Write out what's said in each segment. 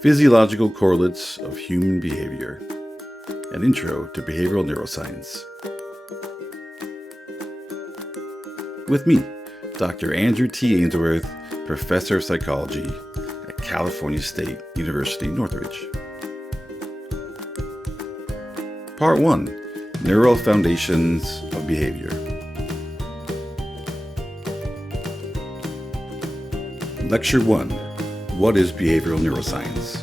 Physiological Correlates of Human Behavior, an intro to behavioral neuroscience. With me, Dr. Andrew T. Ainsworth, Professor of Psychology at California State University, Northridge. Part 1, Neural Foundations of Behavior. Lecture 1, What is Behavioral Neuroscience?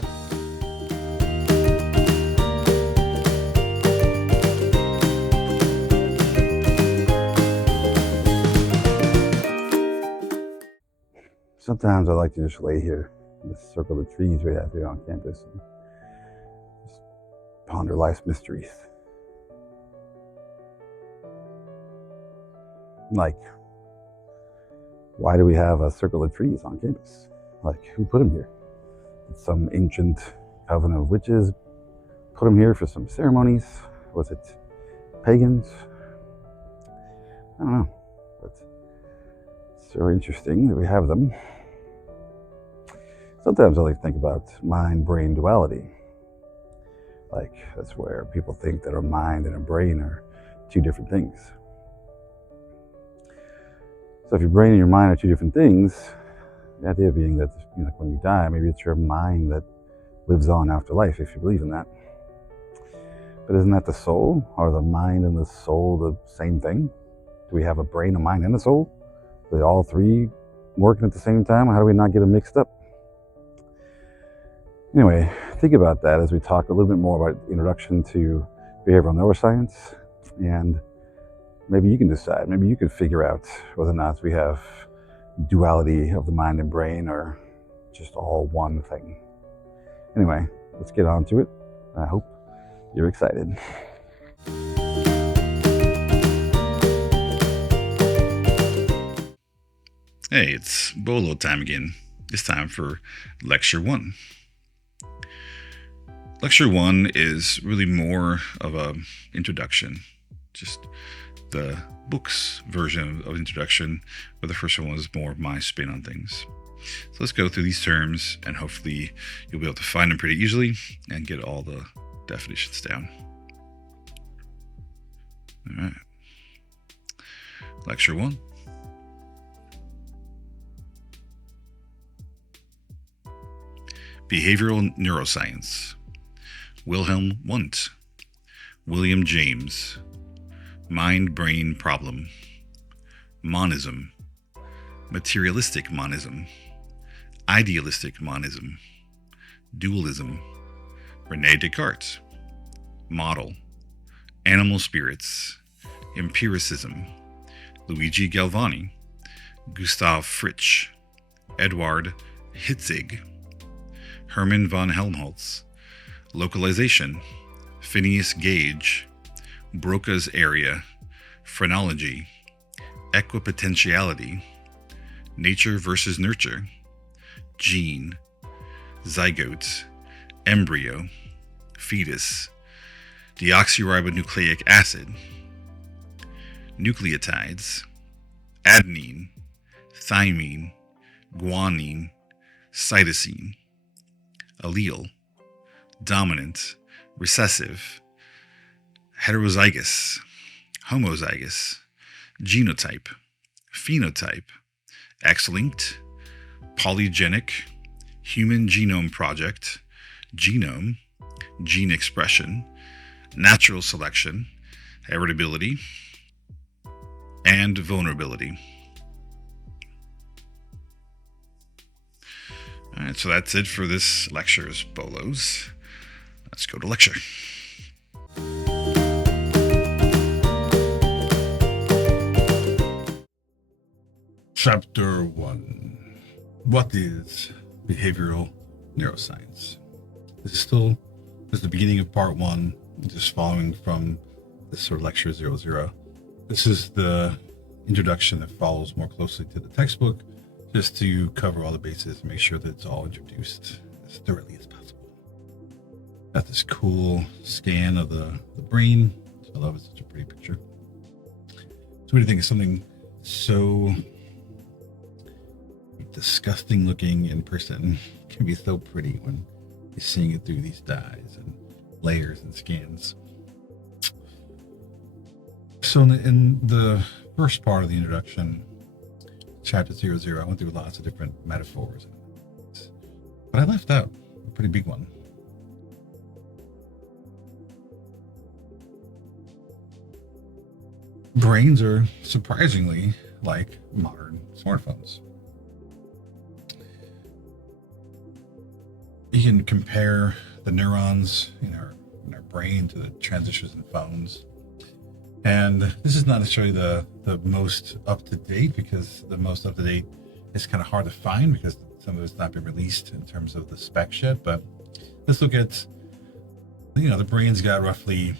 Sometimes I like to just lay here in this circle of trees we have here on campus and just ponder life's mysteries. Like, why do we have a circle of trees on campus? Like, who put them here? Did some ancient coven of witches put them here for some ceremonies? Was it pagans? I don't know, but it's so interesting that we have them. Sometimes I like to think about mind-brain duality. Like, that's where people think that our mind and our brain are two different things. So if your brain and your mind are two different things, the idea being that, like when you die, maybe it's your mind that lives on after life, if you believe in that. But isn't that the soul? Are the mind and the soul the same thing? Do we have a brain, a mind, and a soul? Are they all three working at the same time? How do we not get them mixed up? Anyway, think about that as we talk a little bit more about the introduction to behavioral neuroscience, and maybe you can decide, maybe you can figure out whether or not we have duality of the mind and brain or just all one thing. Anyway, let's get on to it. I hope you're excited. Hey, it's BOLO time again. It's time for Lecture 1. Lecture 1 is really more of an introduction, just the book's version of introduction, but the first one was more of my spin on things. So let's go through these terms, and hopefully you'll be able to find them pretty easily and get all the definitions down. All right. Lecture 1. Behavioral Neuroscience. Wilhelm Wundt. William James. Mind-brain problem. Monism. Materialistic monism. Idealistic monism. Dualism. René Descartes. Model. Animal spirits. Empiricism. Luigi Galvani. Gustav Fritsch. Eduard Hitzig. Hermann von Helmholtz. Localization. Phineas Gage. Broca's area. Phrenology. Equipotentiality. Nature versus nurture. Gene. Zygote. Embryo. Fetus. Deoxyribonucleic acid. Nucleotides. Adenine. Thymine. Guanine. Cytosine. Allele. Dominant. Recessive. Heterozygous. Homozygous. Genotype. Phenotype. X-linked. Polygenic. Human Genome Project. Genome. Gene expression. Natural selection. Heritability. And vulnerability. All right, so that's it for this lecture's BOLOs. Let's go to lecture. Chapter 1. What is behavioral neuroscience? This is the beginning of part 1, just following from this sort of lecture 00. This is the introduction that follows more closely to the textbook, just to cover all the bases and make sure that it's all introduced as thoroughly as possible. Got this cool scan of the brain. I love it. It's such a pretty picture. So what do you think? Is something so disgusting looking in person can be so pretty when You're seeing it through these dyes and layers and scans. So in the first part of the introduction, chapter 00, I went through lots of different metaphors, but I left out a pretty big one. Brains are surprisingly like modern smartphones. You can compare the neurons in our brain to the transistors in phones. And this is not necessarily the most up-to-date, because the most up-to-date is kind of hard to find because some of it's not been released in terms of the specs yet. But let's look at, the brain's got roughly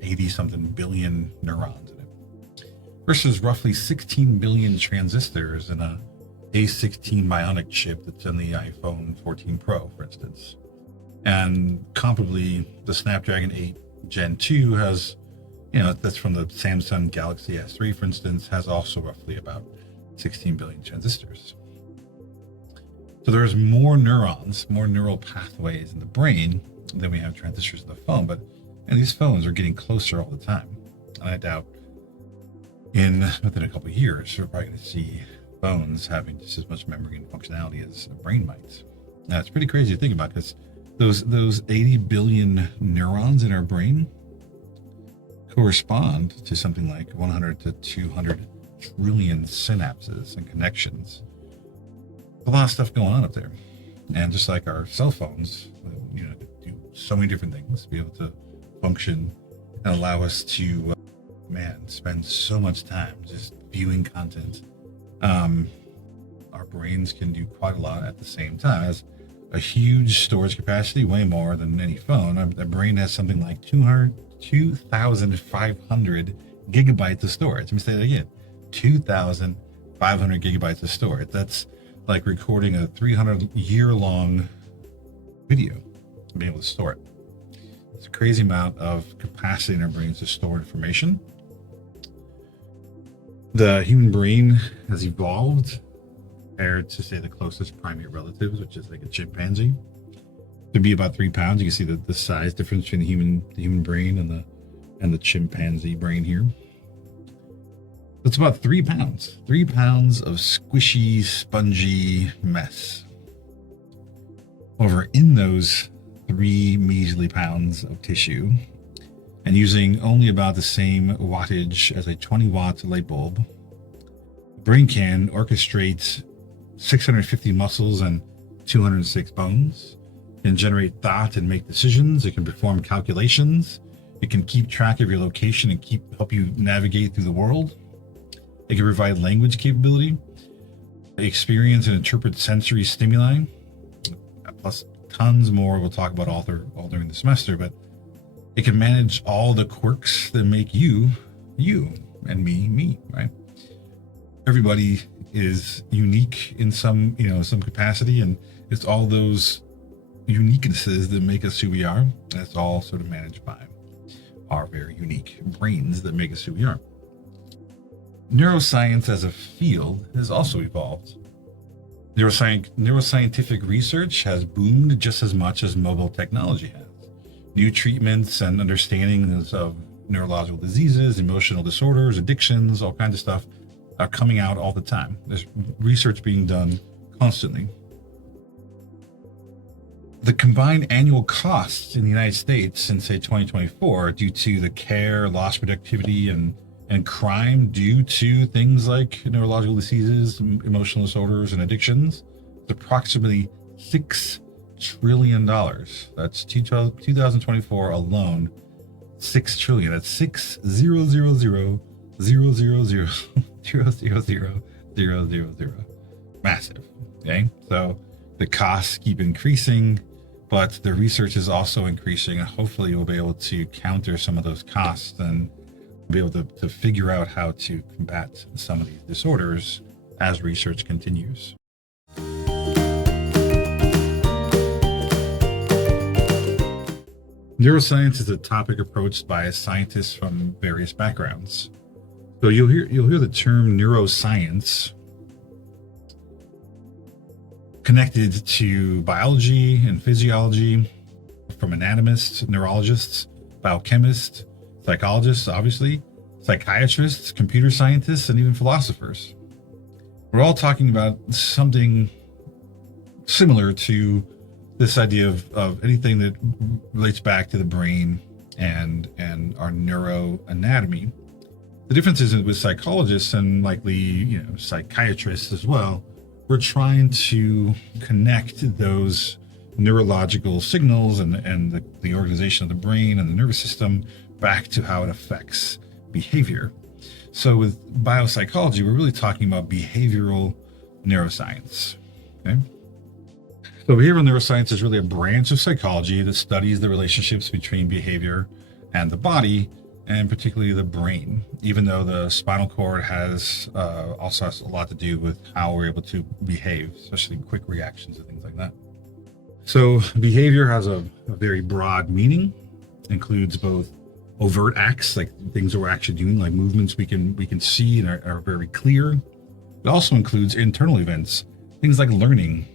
80-something billion neurons in it versus roughly 16 billion transistors in a A16 bionic chip that's in the iPhone 14 Pro, for instance. And comparably, the Snapdragon 8 Gen 2 has, that's from the Samsung Galaxy S3, for instance, has also roughly about 16 billion transistors. So there's more neurons, more neural pathways in the brain than we have transistors in the phone. And these phones are getting closer all the time. And I doubt within a couple of years, we're probably going to see phones having just as much memory and functionality as a brain might. Now, it's pretty crazy to think about, because those 80 billion neurons in our brain correspond to something like 100 to 200 trillion synapses and connections. A lot of stuff going on up there. And just like our cell phones, do so many different things, be able to function and allow us to, spend so much time just viewing content. Our brains can do quite a lot at the same time. It has a huge storage capacity, way more than any phone. Our brain has something like 2,500 gigabytes of storage. Let me say that again. 2,500 gigabytes of storage. That's like recording a 300-year-long video to be able to store it. It's a crazy amount of capacity in our brains to store information. The human brain has evolved compared to, say, the closest primate relatives, which is like a chimpanzee, to be about 3 pounds. You can see the size difference between the human brain and the chimpanzee brain here. It's about 3 pounds. 3 pounds of squishy, spongy mess. Over in those 3 measly pounds of tissue, and using only about the same wattage as a 20-watt light bulb, the brain can orchestrate 650 muscles and 206 bones. It can generate thought and make decisions. It can perform calculations. It can keep track of your location and help you navigate through the world. It can provide language capability, experience and interpret sensory stimuli, plus tons more we'll talk about all during the semester. But it can manage all the quirks that make you, and me, right? Everybody is unique in some capacity, and it's all those uniquenesses that make us who we are. That's all sort of managed by our very unique brains that make us who we are. Neuroscience as a field has also evolved. Neuroscientific research has boomed just as much as mobile technology has. New treatments and understandings of neurological diseases, emotional disorders, addictions, all kinds of stuff are coming out all the time. There's research being done constantly. The combined annual costs in the United States since, say, 2024, due to the care, lost productivity, and crime due to things like neurological diseases, emotional disorders, and addictions, is approximately $6 trillion. That's 2024 alone, 6 trillion. That's 6,000,000,000,000,000. Massive. Okay, so the costs keep increasing, but the research is also increasing, and hopefully we'll be able to counter some of those costs and be able to figure out how to combat some of these disorders as research continues. Neuroscience is a topic approached by scientists from various backgrounds. So you'll hear the term neuroscience connected to biology and physiology from anatomists, neurologists, biochemists, psychologists, obviously, psychiatrists, computer scientists, and even philosophers. We're all talking about something similar to this idea of anything that relates back to the brain and our neuroanatomy. The difference is with psychologists and likely, psychiatrists as well, we're trying to connect those neurological signals and the organization of the brain and the nervous system back to how it affects behavior. So with biopsychology, we're really talking about behavioral neuroscience. Okay? So behavioral neuroscience is really a branch of psychology that studies the relationships between behavior and the body, and particularly the brain, even though the spinal cord also has a lot to do with how we're able to behave, especially quick reactions and things like that. So behavior has a very broad meaning, includes both overt acts, like things that we're actually doing, like movements we can see and are very clear. It also includes internal events, things like learning,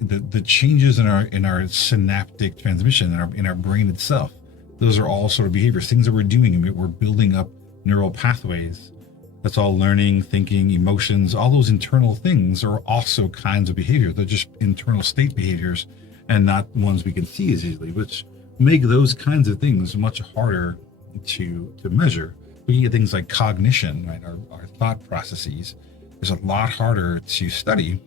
the changes in our synaptic transmission in our brain itself. Those are all sort of behaviors, things that we're doing. We're building up neural pathways. That's all learning, thinking, emotions. All those internal things are also kinds of behavior. They're just internal state behaviors and not ones we can see as easily, which make those kinds of things much harder to measure. We can get things like cognition, right? Our thought processes is a lot harder to study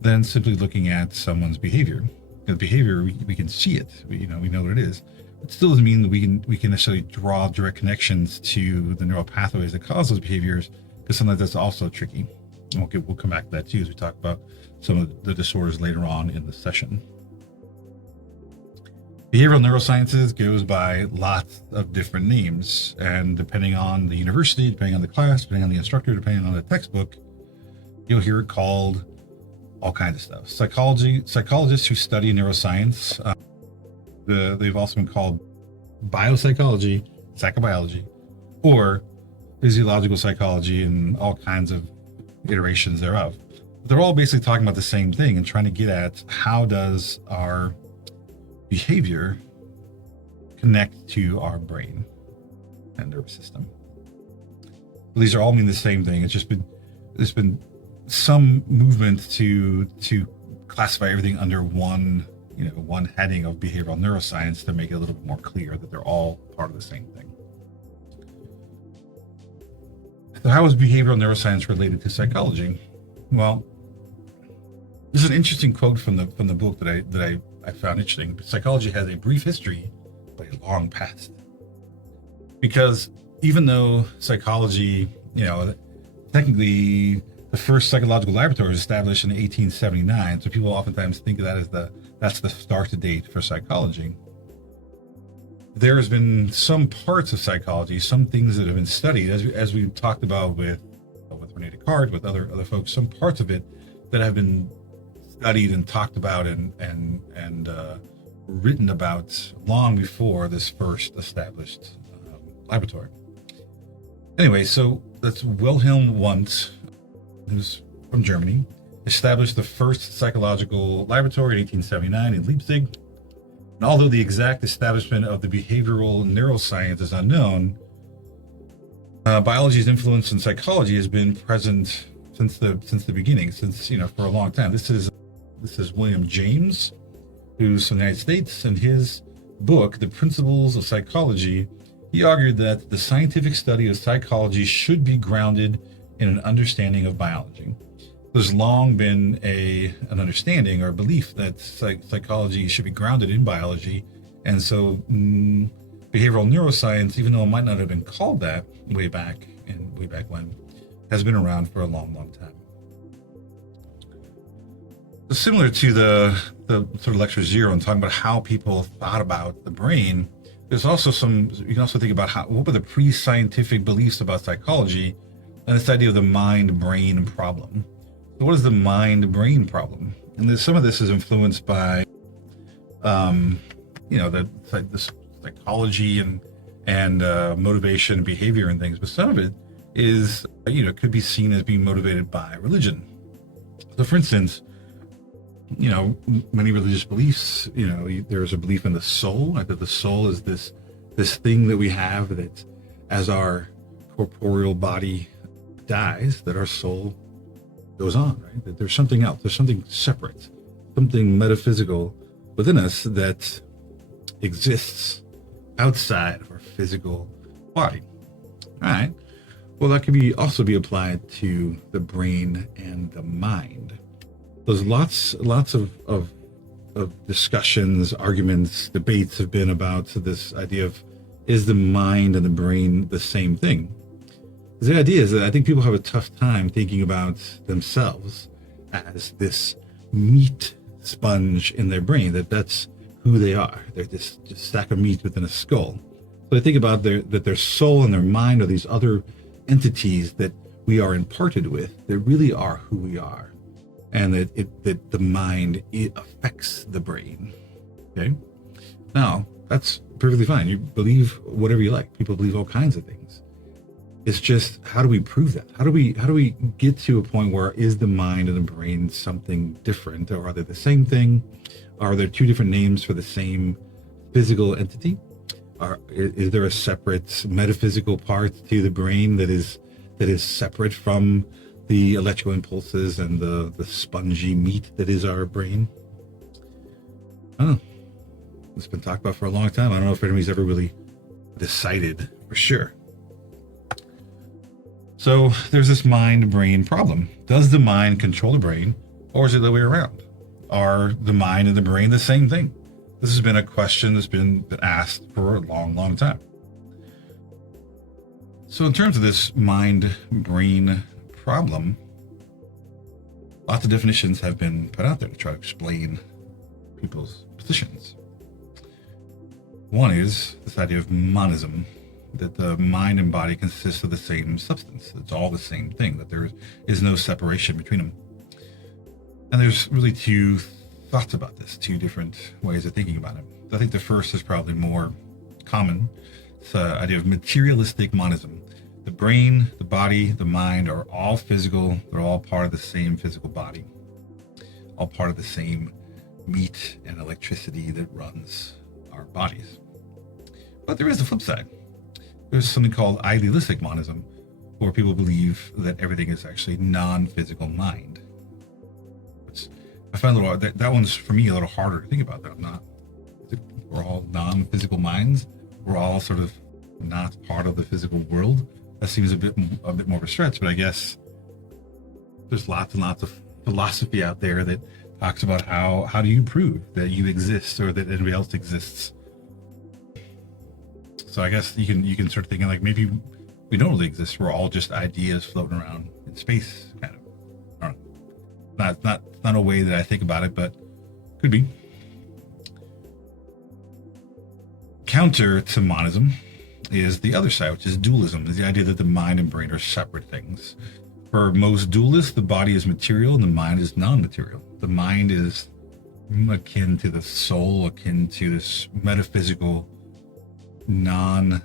than simply looking at someone's behavior. Because behavior, we can see it. We know what it is. It still doesn't mean that we can necessarily draw direct connections to the neural pathways that cause those behaviors, because sometimes that's also tricky. And we'll come back to that too as we talk about some of the disorders later on in the session. Behavioral neurosciences goes by lots of different names, and depending on the university, depending on the class, depending on the instructor, depending on the textbook, you'll hear it called all kinds of stuff. Psychologists who study neuroscience, they've also been called biopsychology, psychobiology, or physiological psychology, and all kinds of iterations thereof. They're all basically talking about the same thing and trying to get at how does our behavior connect to our brain and nervous system. Well, these are all mean the same thing. There's been some movement to classify everything under one heading of behavioral neuroscience to make it a little bit more clear that they're all part of the same thing. So how is behavioral neuroscience related to psychology? Well, this is an interesting quote from the book that I found interesting. Psychology has a brief history, but a long past. Because even though psychology, technically the first psychological laboratory was established in 1879, so people oftentimes think of that as that's the start date for psychology. There has been some parts of psychology, some things that have been studied, as we talked about with Rene Descartes, with other folks, some parts of it that have been studied and talked about and written about long before this first established laboratory. Anyway, so that's Wilhelm Wundt, who's from Germany, established the first psychological laboratory in 1879 in Leipzig. And although the exact establishment of the behavioral neuroscience is unknown, biology's influence in psychology has been present since the beginning, for a long time. This is William James, who's from the United States, and his book, The Principles of Psychology, he argued that the scientific study of psychology should be grounded in an understanding of biology. There's long been an understanding or belief that psychology should be grounded in biology, and so behavioral neuroscience, even though it might not have been called that way back when, has been around for a long, long time. So similar to the sort of lecture zero and talking about how people thought about the brain, there's also you can also think about what were the pre-scientific beliefs about psychology and this idea of the mind-brain problem. So what is the mind-brain problem? And some of this is influenced by, the psychology and motivation, behavior, and things. But some of it is, could be seen as being motivated by religion. So, for instance, many religious beliefs, there's a belief in the soul, right? That the soul is this thing that we have, that as our corporeal body dies, that our soul goes on, right? That there's something else, there's something separate, something metaphysical within us that exists outside of our physical body. All right. Well, that could also be applied to the brain and the mind. There's lots of discussions, arguments, debates have been about this idea of, is the mind and the brain the same thing? The idea is that I think people have a tough time thinking about themselves as this meat sponge in their brain, that's who they are. They're this just stack of meat within a skull. So they think about that their soul and their mind are these other entities that we are imparted with, that really are who we are. And that the mind, it affects the brain. Okay? Now, that's perfectly fine. You believe whatever you like. People believe all kinds of things. It's just, how do we prove that? How do we get to a point where is the mind and the brain something different, or are they the same thing? Are there two different names for the same physical entity? Is there a separate metaphysical part to the brain that is separate from the electrical impulses and the spongy meat that is our brain? I don't know. It's been talked about for a long time. I don't know if anybody's ever really decided for sure. So there's this mind-brain problem. Does the mind control the brain, or is it the other way around? Are the mind and the brain the same thing? This has been a question that's been asked for a long, long time. So in terms of this mind-brain problem, lots of definitions have been put out there to try to explain people's positions. One is this idea of monism, that the mind and body consist of the same substance. It's all the same thing, that there is no separation between them. And there's really two thoughts about this, two different ways of thinking about it. I think the first is probably more common. It's the idea of materialistic monism. The brain, the body, the mind are all physical. They're all part of the same physical body, all part of the same meat and electricity that runs our bodies. But there is the flip side. There's something called idealistic monism, where people believe that everything is actually non-physical mind. I find that one's for me a little harder to think about. That we're all non-physical minds. We're all sort of not part of the physical world. That seems a bit more of a stretch, but I guess there's lots and lots of philosophy out there that talks about how do you prove that you exist or that anybody else exists. So I guess you can start thinking like maybe we don't really exist. We're all just ideas floating around in space, kind of. I don't know. Not a way that I think about it, but could be. Counter to monism is the other side, which is dualism, is the idea that the mind and brain are separate things. For most dualists, the body is material and the mind is non-material. The mind is akin to the soul, akin to this metaphysical non-meat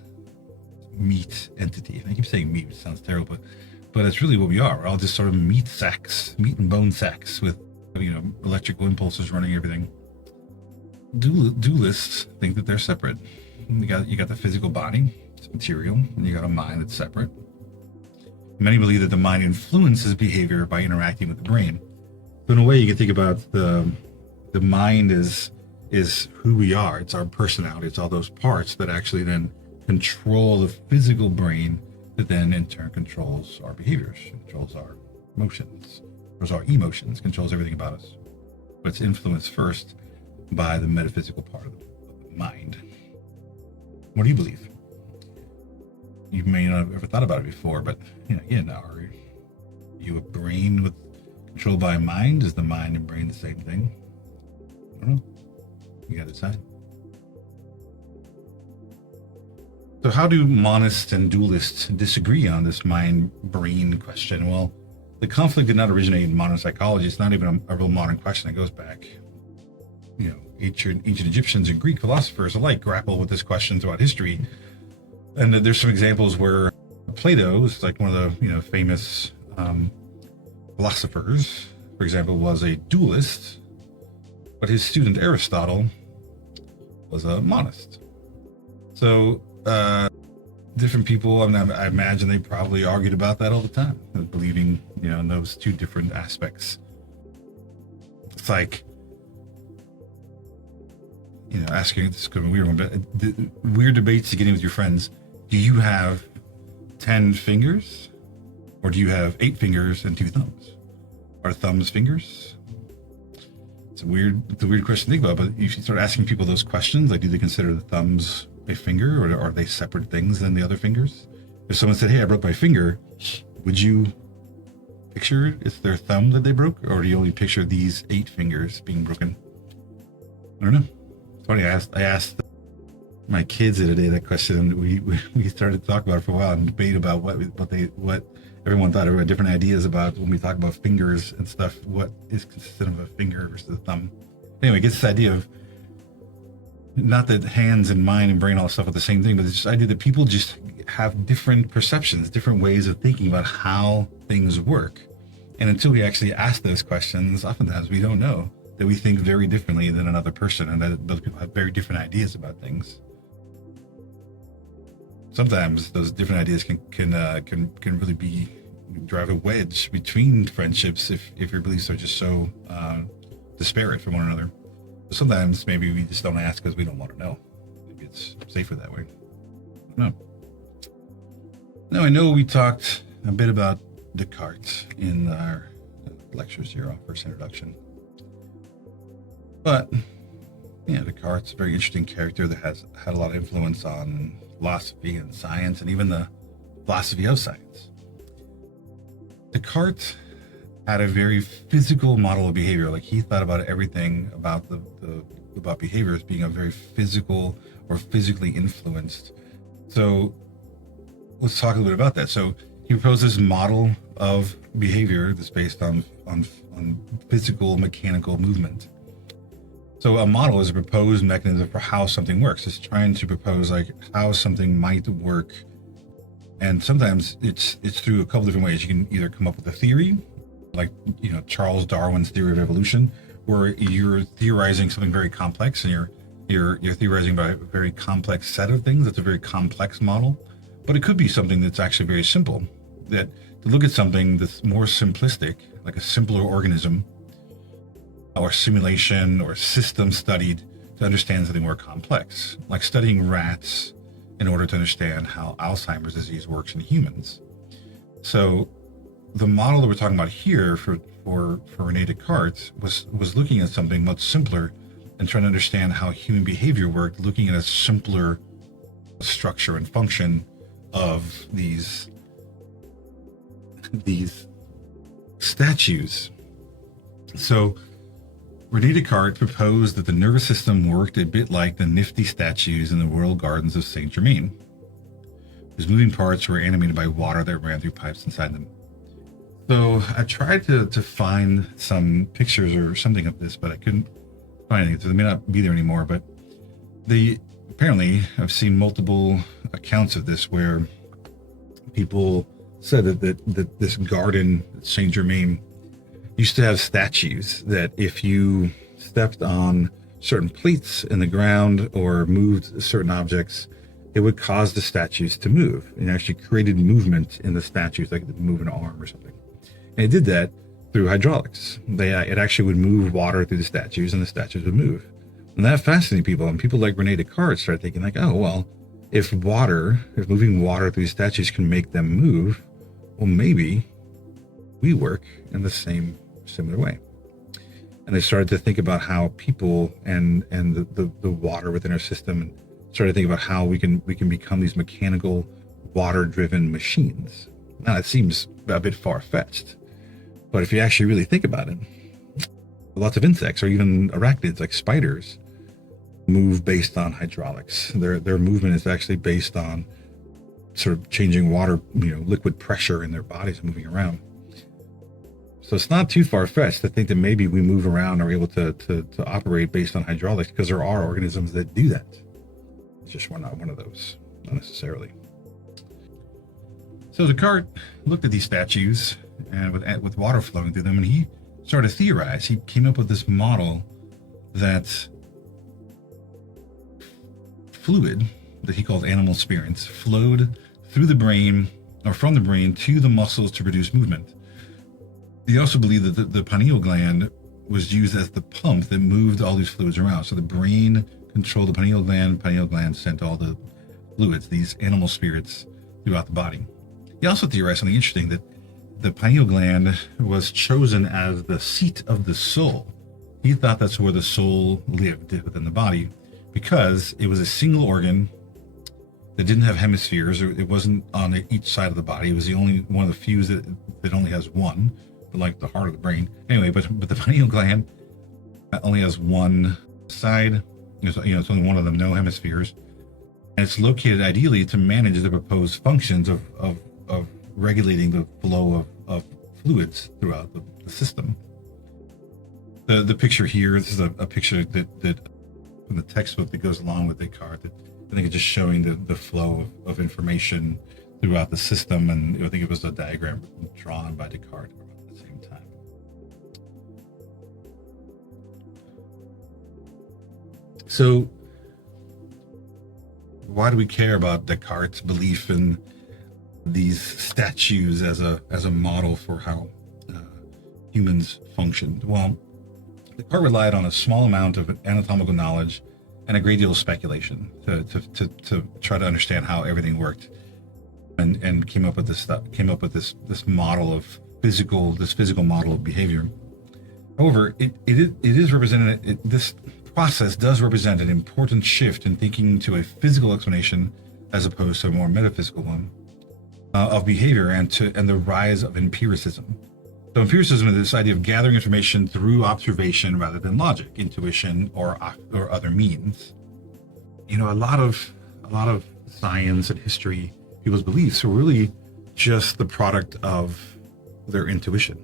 entity. I keep saying meat, which sounds terrible, but it's really what we are. We're all just sort of meat and bone sacks with electrical impulses running everything. Dualists think that they're separate. You got the physical body, it's material, and you got a mind that's separate. Many believe that the mind influences behavior by interacting with the brain. So in a way, you can think about the mind is who we are. It's our personality. It's all those parts that actually then control the physical brain, that then in turn controls our behaviors, controls our emotions, controls everything about us. But it's influenced first by the metaphysical part of the mind. What do you believe? You may not have ever thought about it before, but again, are you a brain controlled by a mind? Is the mind and brain the same thing? I don't know. You gotta decide. So how do monists and dualists disagree on this mind-brain question? Well, the conflict did not originate in modern psychology. It's not even a real modern question. It goes back. Ancient Egyptians and Greek philosophers alike grapple with this question throughout history. And there's some examples where Plato is like one of the famous philosophers, for example, was a dualist. But his student Aristotle was a monist. So different people, I imagine they probably argued about that all the time, believing, in those two different aspects. It's like, asking, this is kind of a weird one, but the weird debates to get in with your friends. Do you have 10 fingers, or do you have 8 fingers and 2 thumbs? Are thumbs fingers? It's a weird question to think about, but if you start asking people those questions, like, do they consider the thumbs a finger, or are they separate things than the other fingers? If someone said, hey, I broke my finger, would you picture it's their thumb that they broke, or do you only picture these 8 fingers being broken? I don't know. It's funny, I asked my kids the other day that question, and we started to talk about it for a while and debate about what everyone thought. Everyone had different ideas about when we talk about fingers and stuff, what is consistent of a finger versus a thumb. Anyway, it gets this idea of, not that hands and mind and brain all stuff are the same thing, but it's just the idea that people just have different perceptions, different ways of thinking about how things work. And until we actually ask those questions, oftentimes we don't know that we think very differently than another person, and that those people have very different ideas about things. Sometimes those different ideas can really drive a wedge between friendships if your beliefs are just so disparate from one another. But sometimes maybe we just don't ask because we don't want to know. Maybe it's safer that way. I don't know. Now, I know we talked a bit about Descartes in our lectures here, our first introduction. But Descartes is a very interesting character that has had a lot of influence on philosophy and science, and even the philosophy of science. Descartes had a very physical model of behavior. Like, he thought about everything about about behavior as being a very physical or physically influenced. So let's talk a little bit about that. So he proposed this model of behavior that's based on physical mechanical movement. So a model is a proposed mechanism for how something works. It's trying to propose like how something might work. And sometimes it's through a couple different ways. You can either come up with a theory, like Charles Darwin's theory of evolution, where you're theorizing something very complex, and you're theorizing about a very complex set of things. It's a very complex model. But it could be something that's actually very simple. That to look at something that's more simplistic, like a simpler organism, or simulation or system studied to understand something more complex, like studying rats in order to understand how Alzheimer's disease works in humans. So the model that we're talking about here for René Descartes was looking at something much simpler and trying to understand how human behavior worked, looking at a simpler structure and function of these statues. So René Descartes proposed that the nervous system worked a bit like the nifty statues in the royal gardens of Saint-Germain, whose moving parts were animated by water that ran through pipes inside them. So I tried to find some pictures or something of this, but I couldn't find anything. So they may not be there anymore, but apparently I've seen multiple accounts of this where people said that this garden at Saint-Germain used to have statues that if you stepped on certain plates in the ground or moved certain objects, it would cause the statues to move, and actually created movement in the statues, like it would move an arm or something. And it did that through hydraulics. It actually would move water through the statues, and the statues would move. And that fascinated people, and people like René Descartes started thinking like, oh, well, if moving water through the statues can make them move, well, maybe we work in the similar way. And they started to think about how people and the water within our system, and started to think about how we can become these mechanical water-driven machines. Now, it seems a bit far-fetched, but if you actually really think about it, lots of insects or even arachnids like spiders move based on hydraulics. Their movement is actually based on sort of changing water, liquid pressure in their bodies moving around. So it's not too far-fetched to think that maybe we move around or are able to operate based on hydraulics, because there are organisms that do that. It's just we're not one of those, not necessarily. So Descartes looked at these statues and with water flowing through them, and he started to theorize. He came up with this model that fluid that he called animal spirits flowed through the brain or from the brain to the muscles to produce movement. He also believed that the pineal gland was used as the pump that moved all these fluids around. So the brain controlled the pineal gland sent all the fluids, these animal spirits, throughout the body. He also theorized something interesting, that the pineal gland was chosen as the seat of the soul. He thought that's where the soul lived within the body, because it was a single organ that didn't have hemispheres, or it wasn't on each side of the body. It was the only one of the few that only has one, like the heart of the brain. Anyway, but the pineal gland only has one side. It's only one of them, no hemispheres. And it's located ideally to manage the proposed functions of regulating the flow of fluids throughout the system. The picture here, this is a picture that from the textbook that goes along with Descartes. I think it's just showing the flow of information throughout the system, and I think it was a diagram drawn by Descartes around the same time. So, why do we care about Descartes' belief in these statues as a model for how humans functioned? Well, Descartes relied on a small amount of anatomical knowledge and a great deal of speculation to try to understand how everything worked, and came up with this model of physical model of behavior. However, it is represented. This process does represent an important shift in thinking to a physical explanation as opposed to a more metaphysical one of behavior, and the rise of empiricism. So empiricism is this idea of gathering information through observation rather than logic, intuition, or other means. A lot of science and history, people's beliefs, are really just the product of their intuition.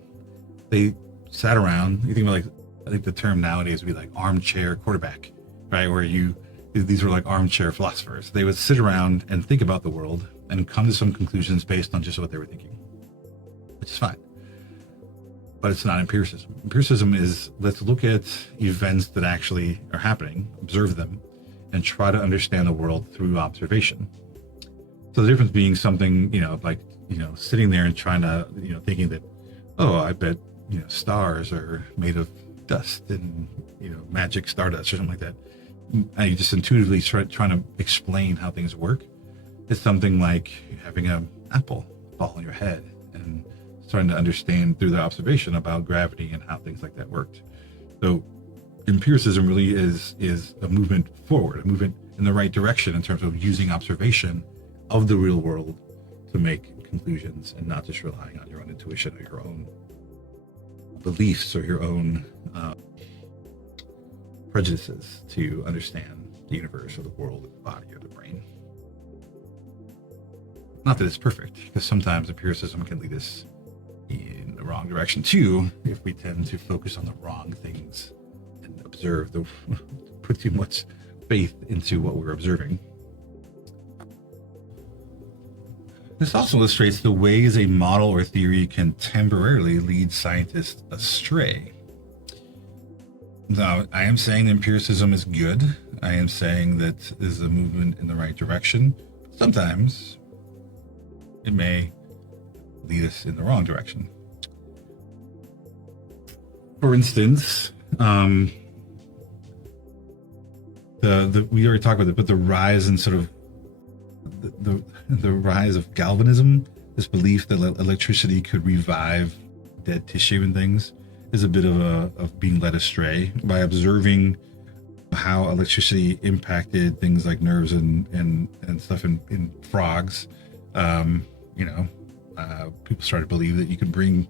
They sat around. You think about, I think the term nowadays would be like armchair quarterback, right? Where these were like armchair philosophers. They would sit around and think about the world and come to some conclusions based on just what they were thinking, which is fine. But it's not empiricism. Empiricism is, let's look at events that actually are happening, observe them, and try to understand the world through observation. So the difference being something, sitting there and trying to, thinking that, I bet, stars are made of dust and, magic stardust or something like that. And you just intuitively trying to explain how things work. It's something like having an apple fall on your head and starting to understand through the observation about gravity and how things like that worked. So empiricism really is a movement forward, a movement in the right direction in terms of using observation of the real world to make conclusions, and not just relying on your own intuition or your own beliefs or your own prejudices to understand the universe or the world or the body or the brain. Not that it's perfect, because sometimes empiricism can lead us in the wrong direction too, if we tend to focus on the wrong things and put too much faith into what we're observing. This also illustrates the ways a model or theory can temporarily lead scientists astray. Now, I am saying empiricism is good. I am saying that this is a movement in the right direction. Sometimes it may lead us in the wrong direction. For instance, we already talked about it, but the rise in sort of the rise of galvanism, this belief that electricity could revive dead tissue and things, is a bit of being led astray by observing how electricity impacted things like nerves and stuff in frogs. People started to believe that you could bring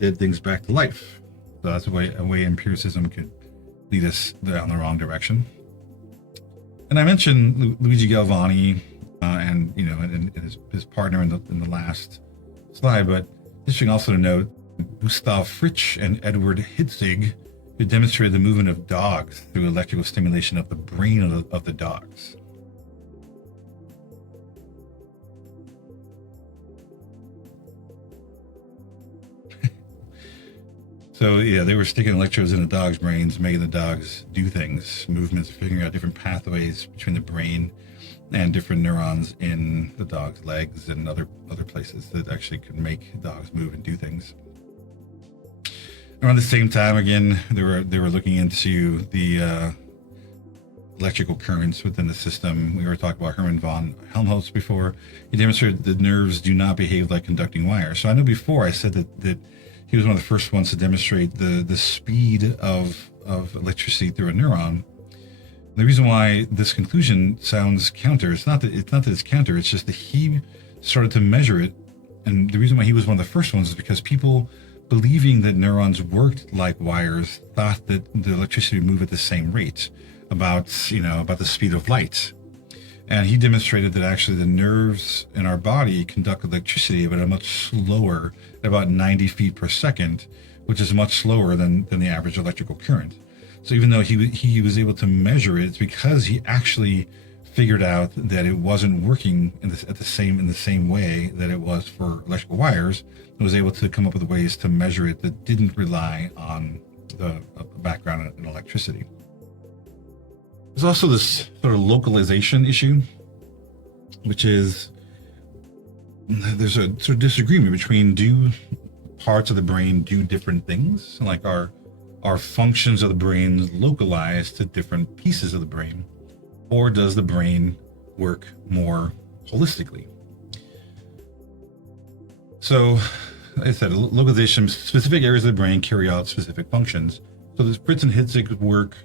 dead things back to life. So that's a way empiricism could lead us down the wrong direction. And I mentioned Luigi Galvani and his partner in the last slide, but interesting also to note Gustav Fritsch and Edward Hitzig, who demonstrated the movement of dogs through electrical stimulation of the brain of the dogs. So yeah, they were sticking electrodes in the dog's brains, making the dogs do things, movements, figuring out different pathways between the brain and different neurons in the dog's legs and other places that actually could make dogs move and do things. Around the same time, again, they were looking into the electrical currents within the system. We were talking about Hermann von Helmholtz before. He demonstrated that nerves do not behave like conducting wires. So I know before I said that he was one of the first ones to demonstrate the speed of electricity through a neuron. The reason why this conclusion sounds counter, it's not that it's counter, it's just that he started to measure it. And the reason why he was one of the first ones is because people believing that neurons worked like wires thought that the electricity would move at the same rate, about the speed of light. And he demonstrated that actually the nerves in our body conduct electricity but at a much slower, at about 90 feet per second, which is much slower than the average electrical current. So even though he was able to measure it, it's because he actually figured out that it wasn't working in the same way that it was for electrical wires, and was able to come up with ways to measure it that didn't rely on the background in electricity. There's also this sort of localization issue, which is there's a sort of disagreement between, do parts of the brain do different things? Like are functions of the brain localized to different pieces of the brain? Or does the brain work more holistically? So, like I said, localization, specific areas of the brain carry out specific functions. So this Fritz and Hitzig's work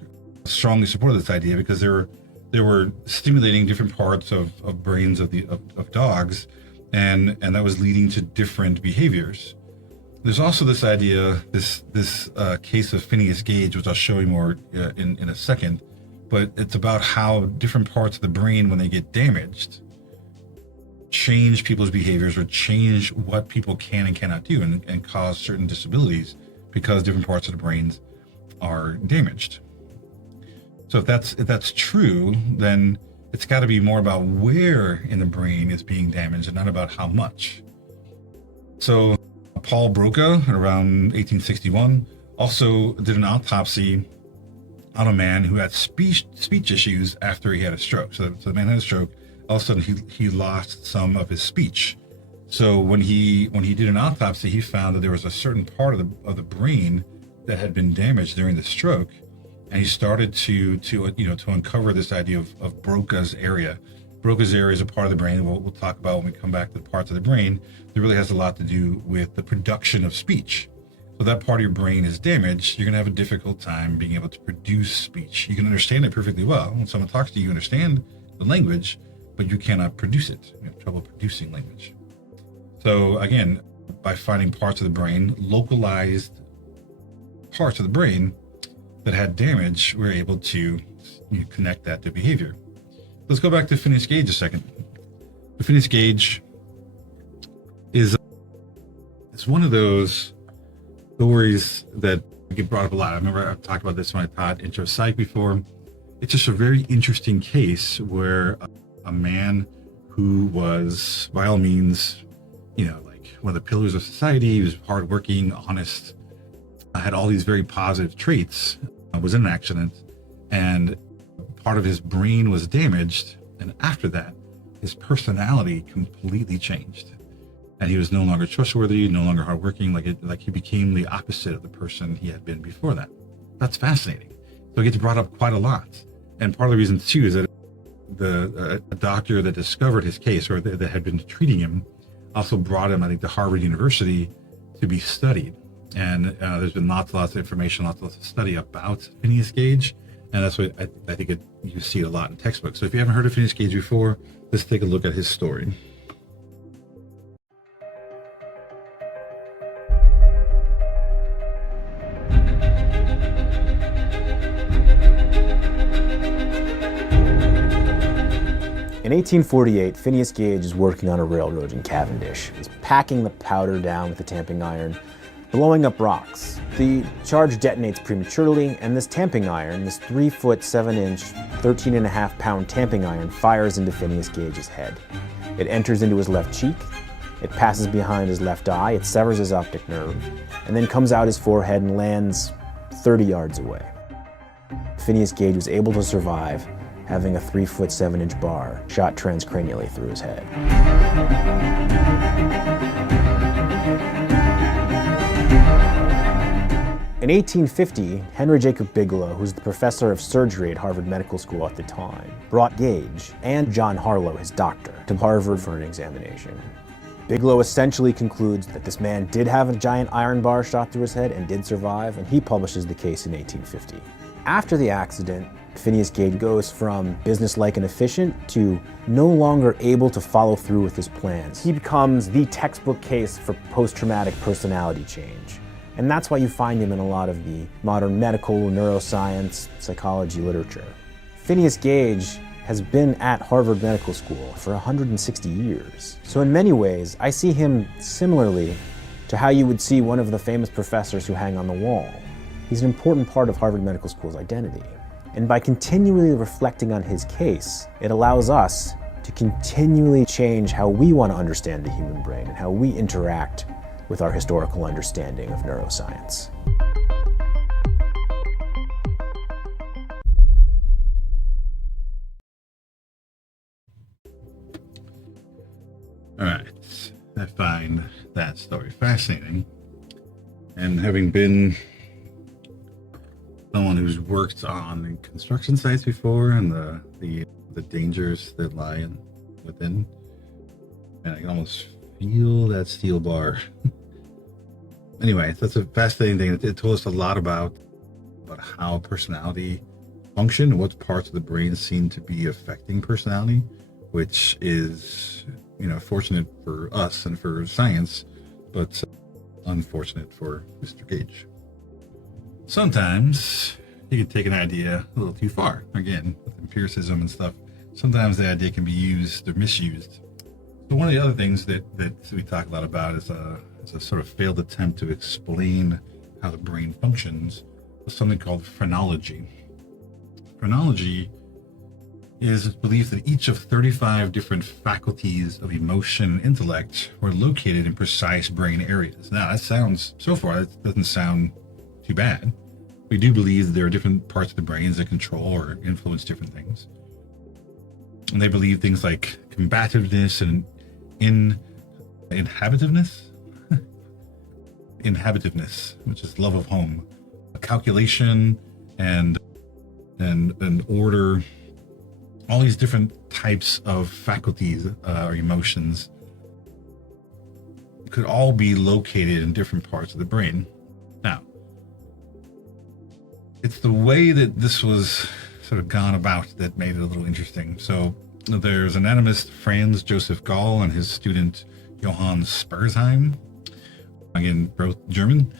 strongly supported this idea because they were stimulating different parts of brains of dogs, and that was leading to different behaviors. There's also this idea, this case of Phineas Gage, which I'll show you more in a second, but it's about how different parts of the brain, when they get damaged, change people's behaviors or change what people can and cannot do, and cause certain disabilities because different parts of the brains are damaged. So if that's true, then it's got to be more about where in the brain is being damaged and not about how much. So Paul Broca, around 1861, also did an autopsy on a man who had speech issues after he had a stroke. So the man had a stroke. All of a sudden, he lost some of his speech. So when he did an autopsy, he found that there was a certain part of the brain that had been damaged during the stroke, and he started to uncover this idea of Broca's area. Broca's area is a part of the brain we'll talk about when we come back to the parts of the brain that really has a lot to do with the production of speech. So that part of your brain is damaged, you're going to have a difficult time being able to produce speech. You can understand it perfectly well. When someone talks to you, you understand the language, but you cannot produce it. You have trouble producing language. So again, by finding parts of the brain, localized parts of the brain that had damage, we're able to connect that to behavior. Let's go back to Phineas Gage a second. Phineas Gage is one of those stories that get brought up a lot. I remember I've talked about this when I taught intro psych before. It's just a very interesting case where a man who was, by all means, like one of the pillars of society, he was hardworking, honest, had all these very positive traits, was in an accident, and part of his brain was damaged, and after that, his personality completely changed. And he was no longer trustworthy, no longer hardworking, like he became the opposite of the person he had been before that. That's fascinating. So it gets brought up quite a lot. And part of the reason too is that a doctor that discovered his case, or that had been treating him, also brought him, I think, to Harvard University to be studied. And there's been lots of information, lots of study about Phineas Gage. And that's what I think you see it a lot in textbooks. So if you haven't heard of Phineas Gage before, let's take a look at his story. In 1848, Phineas Gage is working on a railroad in Cavendish. He's packing the powder down with a tamping iron, blowing up rocks. The charge detonates prematurely, and this tamping iron, this 3-foot 7-inch, 13.5-pound tamping iron, fires into Phineas Gage's head. It enters into his left cheek, it passes behind his left eye, it severs his optic nerve, and then comes out his forehead and lands 30 yards away. Phineas Gage was able to survive having a 3-foot 7-inch bar shot transcranially through his head. In 1850, Henry Jacob Bigelow, who's the professor of surgery at Harvard Medical School at the time, brought Gage and John Harlow, his doctor, to Harvard for an examination. Bigelow essentially concludes that this man did have a giant iron bar shot through his head and did survive, and he publishes the case in 1850. After the accident, Phineas Gage goes from businesslike and efficient to no longer able to follow through with his plans. He becomes the textbook case for post-traumatic personality change. And that's why you find him in a lot of the modern medical, neuroscience, psychology literature. Phineas Gage has been at Harvard Medical School for 160 years. So in many ways, I see him similarly to how you would see one of the famous professors who hang on the wall. He's an important part of Harvard Medical School's identity. And by continually reflecting on his case, it allows us to continually change how we want to understand the human brain and how we interact with our historical understanding of neuroscience. All right, I find that story fascinating. And having been someone who's worked on construction sites before and the dangers that lie within, and I can almost feel that steel bar. Anyway, that's a fascinating thing. It told us a lot about how personality function, what parts of the brain seem to be affecting personality, which is, fortunate for us and for science, but unfortunate for Mr. Gage. Sometimes you can take an idea a little too far. Again, with empiricism and stuff, sometimes the idea can be used or misused. So one of the other things that we talk a lot about is a sort of failed attempt to explain how the brain functions with something called phrenology. Phrenology is belief that each of 35 different faculties of emotion and intellect were located in precise brain areas. Now, so far, that doesn't sound too bad. We do believe that there are different parts of the brains that control or influence different things. And they believe things like combativeness and inhabitiveness, which is love of home, calculation and order, all these different types of faculties or emotions could all be located in different parts of the brain. Now, it's the way that this was sort of gone about that made it a little interesting. So there's an anatomist, Franz Joseph Gall, and his student Johann Spurzheim, again, both German,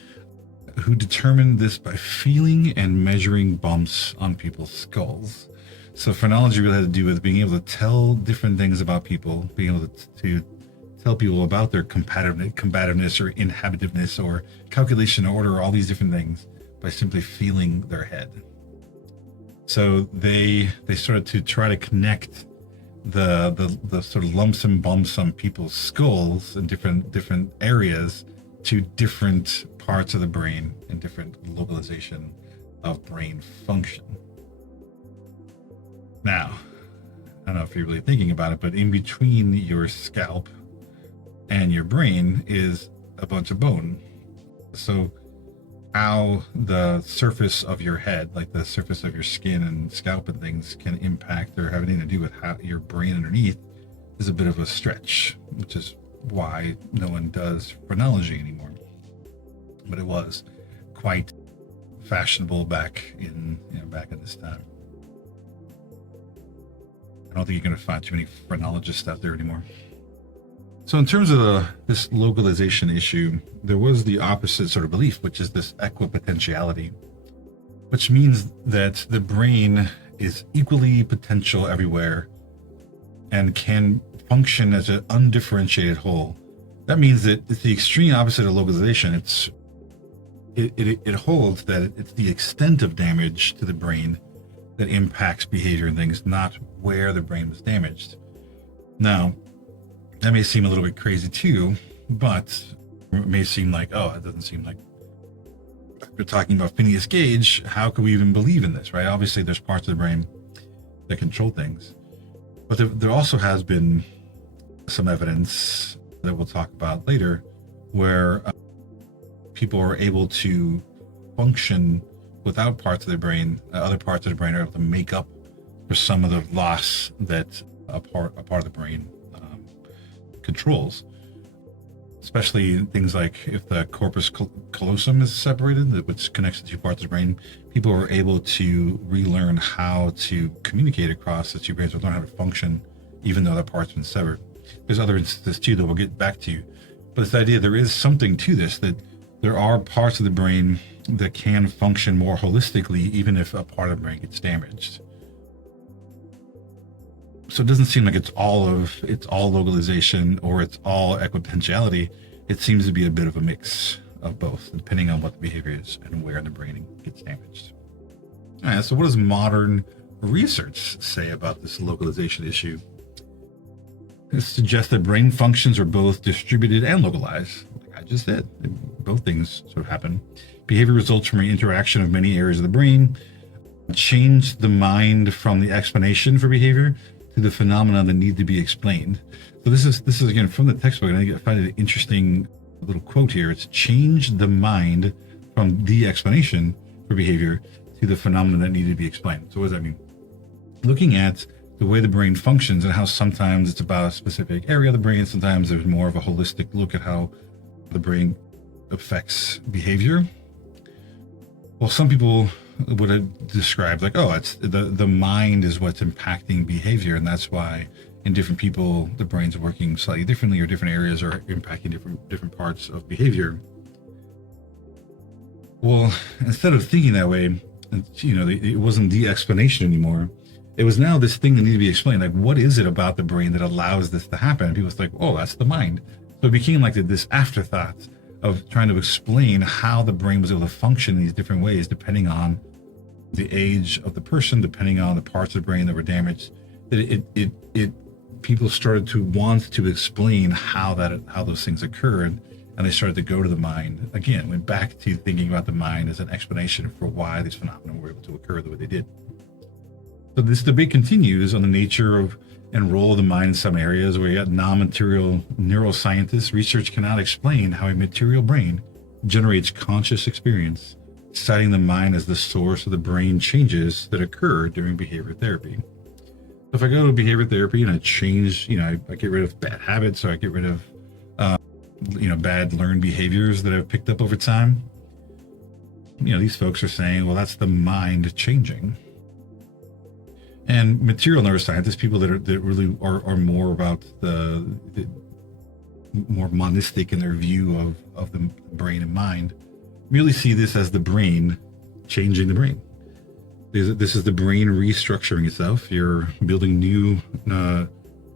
who determined this by feeling and measuring bumps on people's skulls. So phrenology really had to do with being able to tell different things about people, being able to tell people about their combativeness or inhabitiveness or calculation order, all these different things by simply feeling their head. So they started to try to connect the sort of lumps and bumps on people's skulls in different areas to different parts of the brain and different localization of brain function. Now, I don't know if you're really thinking about it, but in between your scalp and your brain is a bunch of bone. So how the surface of your head, like the surface of your skin and scalp and things, can impact or have anything to do with how your brain underneath is a bit of a stretch, which is why no one does phrenology anymore. But it was quite fashionable back in this time. I don't think you're going to find too many phrenologists out there anymore. So in terms of this localization issue, there was the opposite sort of belief, which is this equipotentiality, which means that the brain is equally potential everywhere and can function as an undifferentiated whole. That means that it's the extreme opposite of localization. It holds that it's the extent of damage to the brain that impacts behavior and things, not where the brain was damaged. Now, that may seem a little bit crazy too, but it may seem like, it doesn't seem like we're talking about Phineas Gage, how could we even believe in this, right? Obviously, there's parts of the brain that control things, but there also has been some evidence that we'll talk about later where people are able to function without parts of their brain. Other parts of the brain are able to make up for some of the loss that a part of the brain controls. Especially things like if the corpus callosum is separated, which connects the two parts of the brain, people are able to relearn how to communicate across the two brains, or learn how to function even though that part's been severed. There's other instances too that we'll get back to, but it's the idea there is something to this, that there are parts of the brain that can function more holistically even if a part of the brain gets damaged. So it doesn't seem like it's all localization or it's all equipotentiality. It seems to be a bit of a mix of both, depending on what the behavior is and where in the brain it gets damaged. All right, so what does modern research say about this localization issue? It suggests that brain functions are both distributed and localized. Like I just said, both things sort of happen. Behavior results from an interaction of many areas of the brain. Change the mind from the explanation for behavior to the phenomena that need to be explained. So this is again from the textbook, and I find it an interesting little quote here. It's change the mind from the explanation for behavior to the phenomena that need to be explained. So what does that mean? Looking at the way the brain functions and how sometimes it's about a specific area of the brain, sometimes there's more of a holistic look at how the brain affects behavior. Well, some people would have described like, oh, it's the mind is what's impacting behavior, and that's why in different people the brain's working slightly differently, or different areas are impacting different parts of behavior. Well, instead of thinking that way, it wasn't the explanation anymore. It was now this thing that needed to be explained. Like, what is it about the brain that allows this to happen? And people was like, oh, that's the mind. So it became like this afterthought of trying to explain how the brain was able to function in these different ways, depending on the age of the person, depending on the parts of the brain that were damaged. That people started to want to explain how those things occurred, and they started to go to the mind again. Went back to thinking about the mind as an explanation for why these phenomena were able to occur the way they did. So this debate continues on the nature of and role of the mind in some areas where you got non-material neuroscientists. Research cannot explain how a material brain generates conscious experience, citing the mind as the source of the brain changes that occur during behavior therapy. So if I go to behavior therapy and I change, I get rid of bad habits, or I get rid of, bad learned behaviors that I've picked up over time, these folks are saying, well, that's the mind changing. And material neuroscientists, people that really are more about the more monistic in their view of the brain and mind, merely see this as the brain changing the brain. This is the brain restructuring itself. You're building new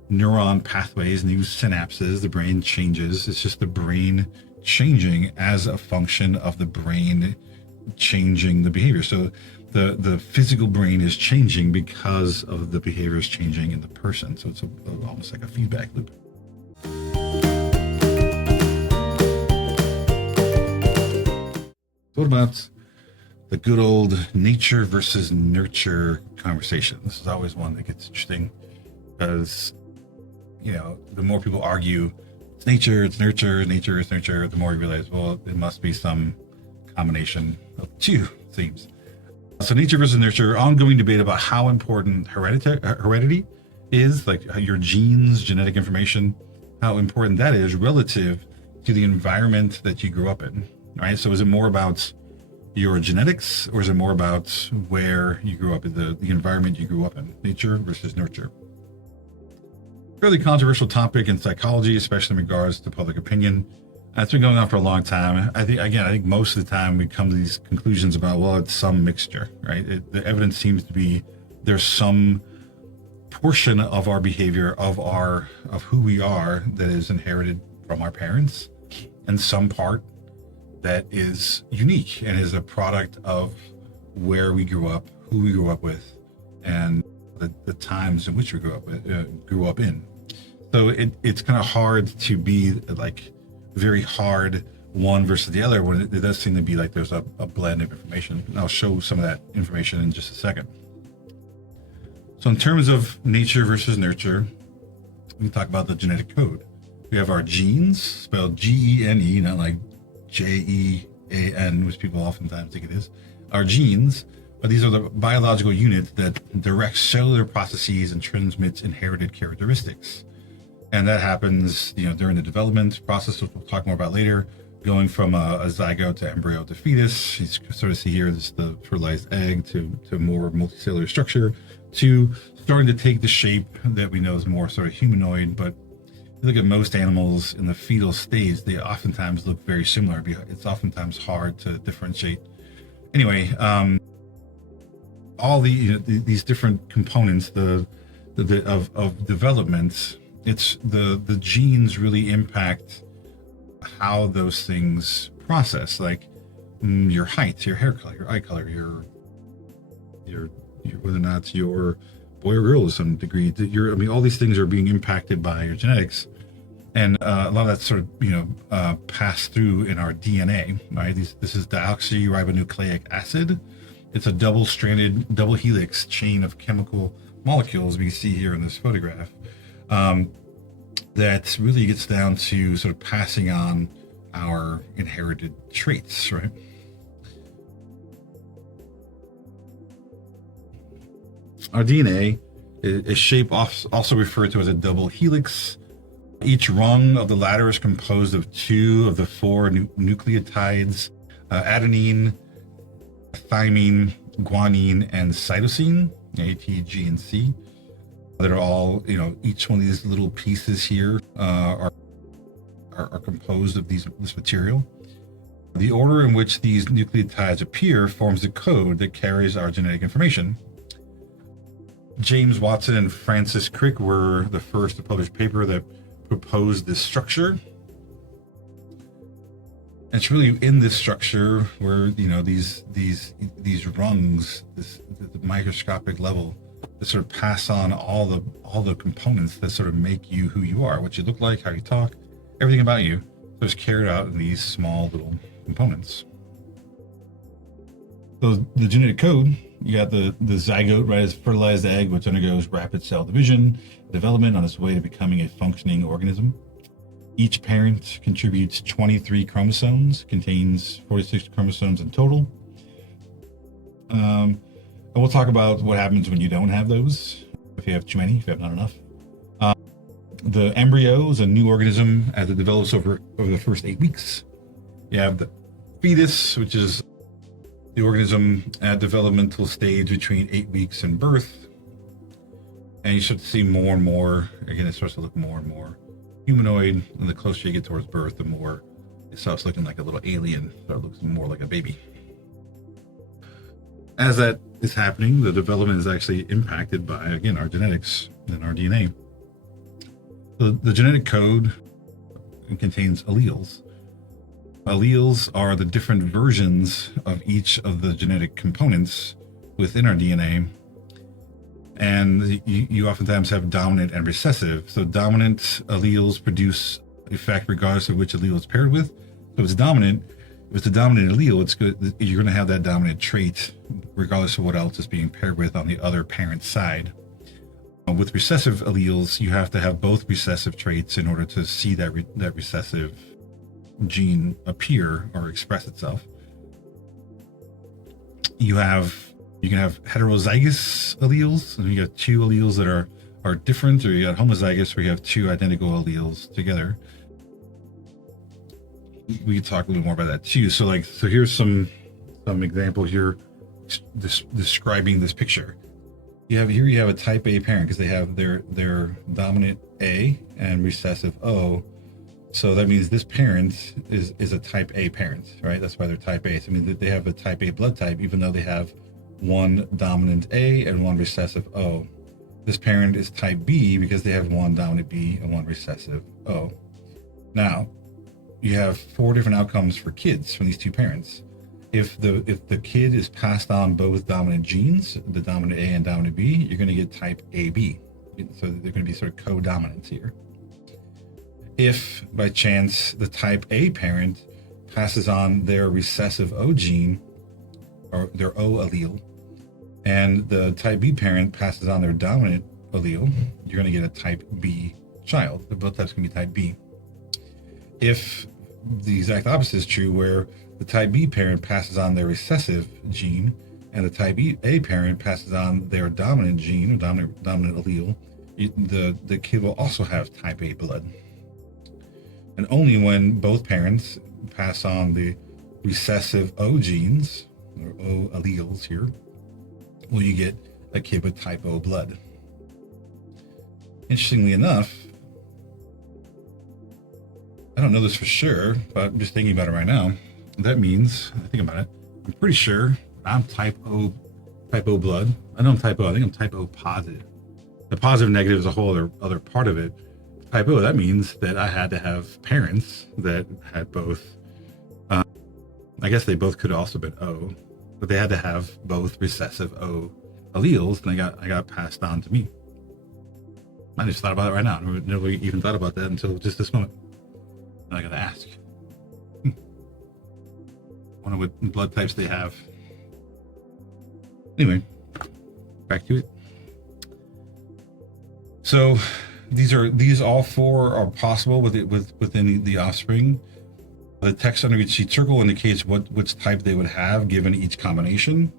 neuron pathways, new synapses. The brain changes. It's just the brain changing as a function of the brain changing the behavior. So the physical brain is changing because of the behaviors changing in the person. So it's almost like a feedback loop. What about the good old nature versus nurture conversation? This is always one that gets interesting because, the more people argue, it's nature, it's nurture, nature is nurture, the more you realize, well, it must be some combination of two themes. So nature versus nurture, ongoing debate about how important heredity is, like your genes, genetic information, how important that is relative to the environment that you grew up in, right? So is it more about your genetics, or is it more about where you grew up, the environment you grew up in? Nature versus nurture. Fairly controversial topic in psychology, especially in regards to public opinion. It's been going on for a long time. I think most of the time we come to these conclusions about, well, it's some mixture, right? The evidence seems to be there's some portion of our behavior, of who we are, that is inherited from our parents, and some part that is unique and is a product of where we grew up, who we grew up with, and the times in which we grew up in. So it's kind of hard to be like very hard one versus the other, when it does seem to be like there's a blend of information. And I'll show some of that information in just a second. So in terms of nature versus nurture, we talk about the genetic code. We have our genes, spelled G-E-N-E, not like J-E-A-N, which people oftentimes think it is. Our genes, but these are the biological unit that directs cellular processes and transmits inherited characteristics. And that happens, during the development process, which we'll talk more about later, going from a zygote to embryo to fetus. You sort of see here, this is the fertilized egg to more multicellular structure, to starting to take the shape that we know is more sort of humanoid. But if you look at most animals in the fetal stage, they oftentimes look very similar. It's oftentimes hard to differentiate. Anyway, all these different components of development, it's the genes really impact how those things process, like your height, your hair color, your eye color, your whether or not you're boy or girl to some degree. All these things are being impacted by your genetics, and a lot of that's sort of passed through in our DNA. Right? This is deoxyribonucleic acid. It's a double-stranded, double helix chain of chemical molecules we see here in this photograph. That really gets down to sort of passing on our inherited traits, right? Our DNA is shape also referred to as a double helix. Each rung of the ladder is composed of 2 of the 4 nucleotides, adenine, thymine, guanine, and cytosine, A, T, G, and C. That are all, each one of these little pieces here are composed of this material. The order in which these nucleotides appear forms the code that carries our genetic information. James Watson and Francis Crick were the first to publish a paper that proposed this structure. And it's really in this structure where these rungs, the microscopic level, that sort of pass on all the components that sort of make you who you are, what you look like, how you talk, everything about you is carried out in these small little components. So the genetic code, you got the zygote, right, as a fertilized egg, which undergoes rapid cell division, development on its way to becoming a functioning organism. Each parent contributes 23 chromosomes, contains 46 chromosomes in total. And we'll talk about what happens when you don't have those, if you have too many, if you have not enough. The embryo is a new organism as it develops over the first 8 weeks. You have the fetus, which is the organism at developmental stage between 8 weeks and birth. And you start to see more and more, again, it starts to look more and more humanoid. And the closer you get towards birth, the more it starts looking like a little alien, so it looks more like a baby. As that is happening, the development is actually impacted by, again, our genetics and our DNA. The genetic code contains alleles. Alleles are the different versions of each of the genetic components within our DNA. And you oftentimes have dominant and recessive. So dominant alleles produce effect regardless of which allele it's paired with. So it's dominant. If it's a dominant allele, it's good. You're going to have that dominant trait regardless of what else is being paired with on the other parent side. With recessive alleles, you have to have both recessive traits in order to see that recessive gene appear or express itself. You can have heterozygous alleles, and you got 2 alleles that are different, or you got homozygous where you have 2 identical alleles together. We could talk a little more about that too. So here's some examples here describing this picture. You have a type A parent because they have their dominant A and recessive O. So that means this parent is a type A parent, right? That's why they're type A. So I mean they have a type A blood type, even though they have one dominant A and one recessive O. This parent is type B because they have one dominant B and one recessive O. Now, you have 4 different outcomes for kids from these 2 parents. If the kid is passed on both dominant genes, the dominant A and dominant B, you're going to get type AB. So they're going to be sort of co-dominant here. If by chance the type A parent passes on their recessive O gene, or their O allele, and the type B parent passes on their dominant allele, you're going to get a type B child. Both types can be type B. If the exact opposite is true, where the type B parent passes on their recessive gene and the type A parent passes on their dominant gene or dominant allele, the kid will also have type A blood. And only when both parents pass on the recessive O genes, or O alleles here, will you get a kid with type O blood. Interestingly enough, I don't know this for sure, but I'm just thinking about it right now. That means, I think about it, I'm pretty sure I'm type O blood. I know I'm type O. I think I'm type O positive. The positive negative is a whole other part of it. Type O, that means that I had to have parents that had both. I guess they both could have also been O, but they had to have both recessive O alleles, and I got passed on to me. I just thought about it right now. Nobody even thought about that until just this moment. And I got to ask. Wonder what blood types they have. Anyway, back to it. So these all four are possible within the offspring. The text under each circle indicates which type they would have given each combination.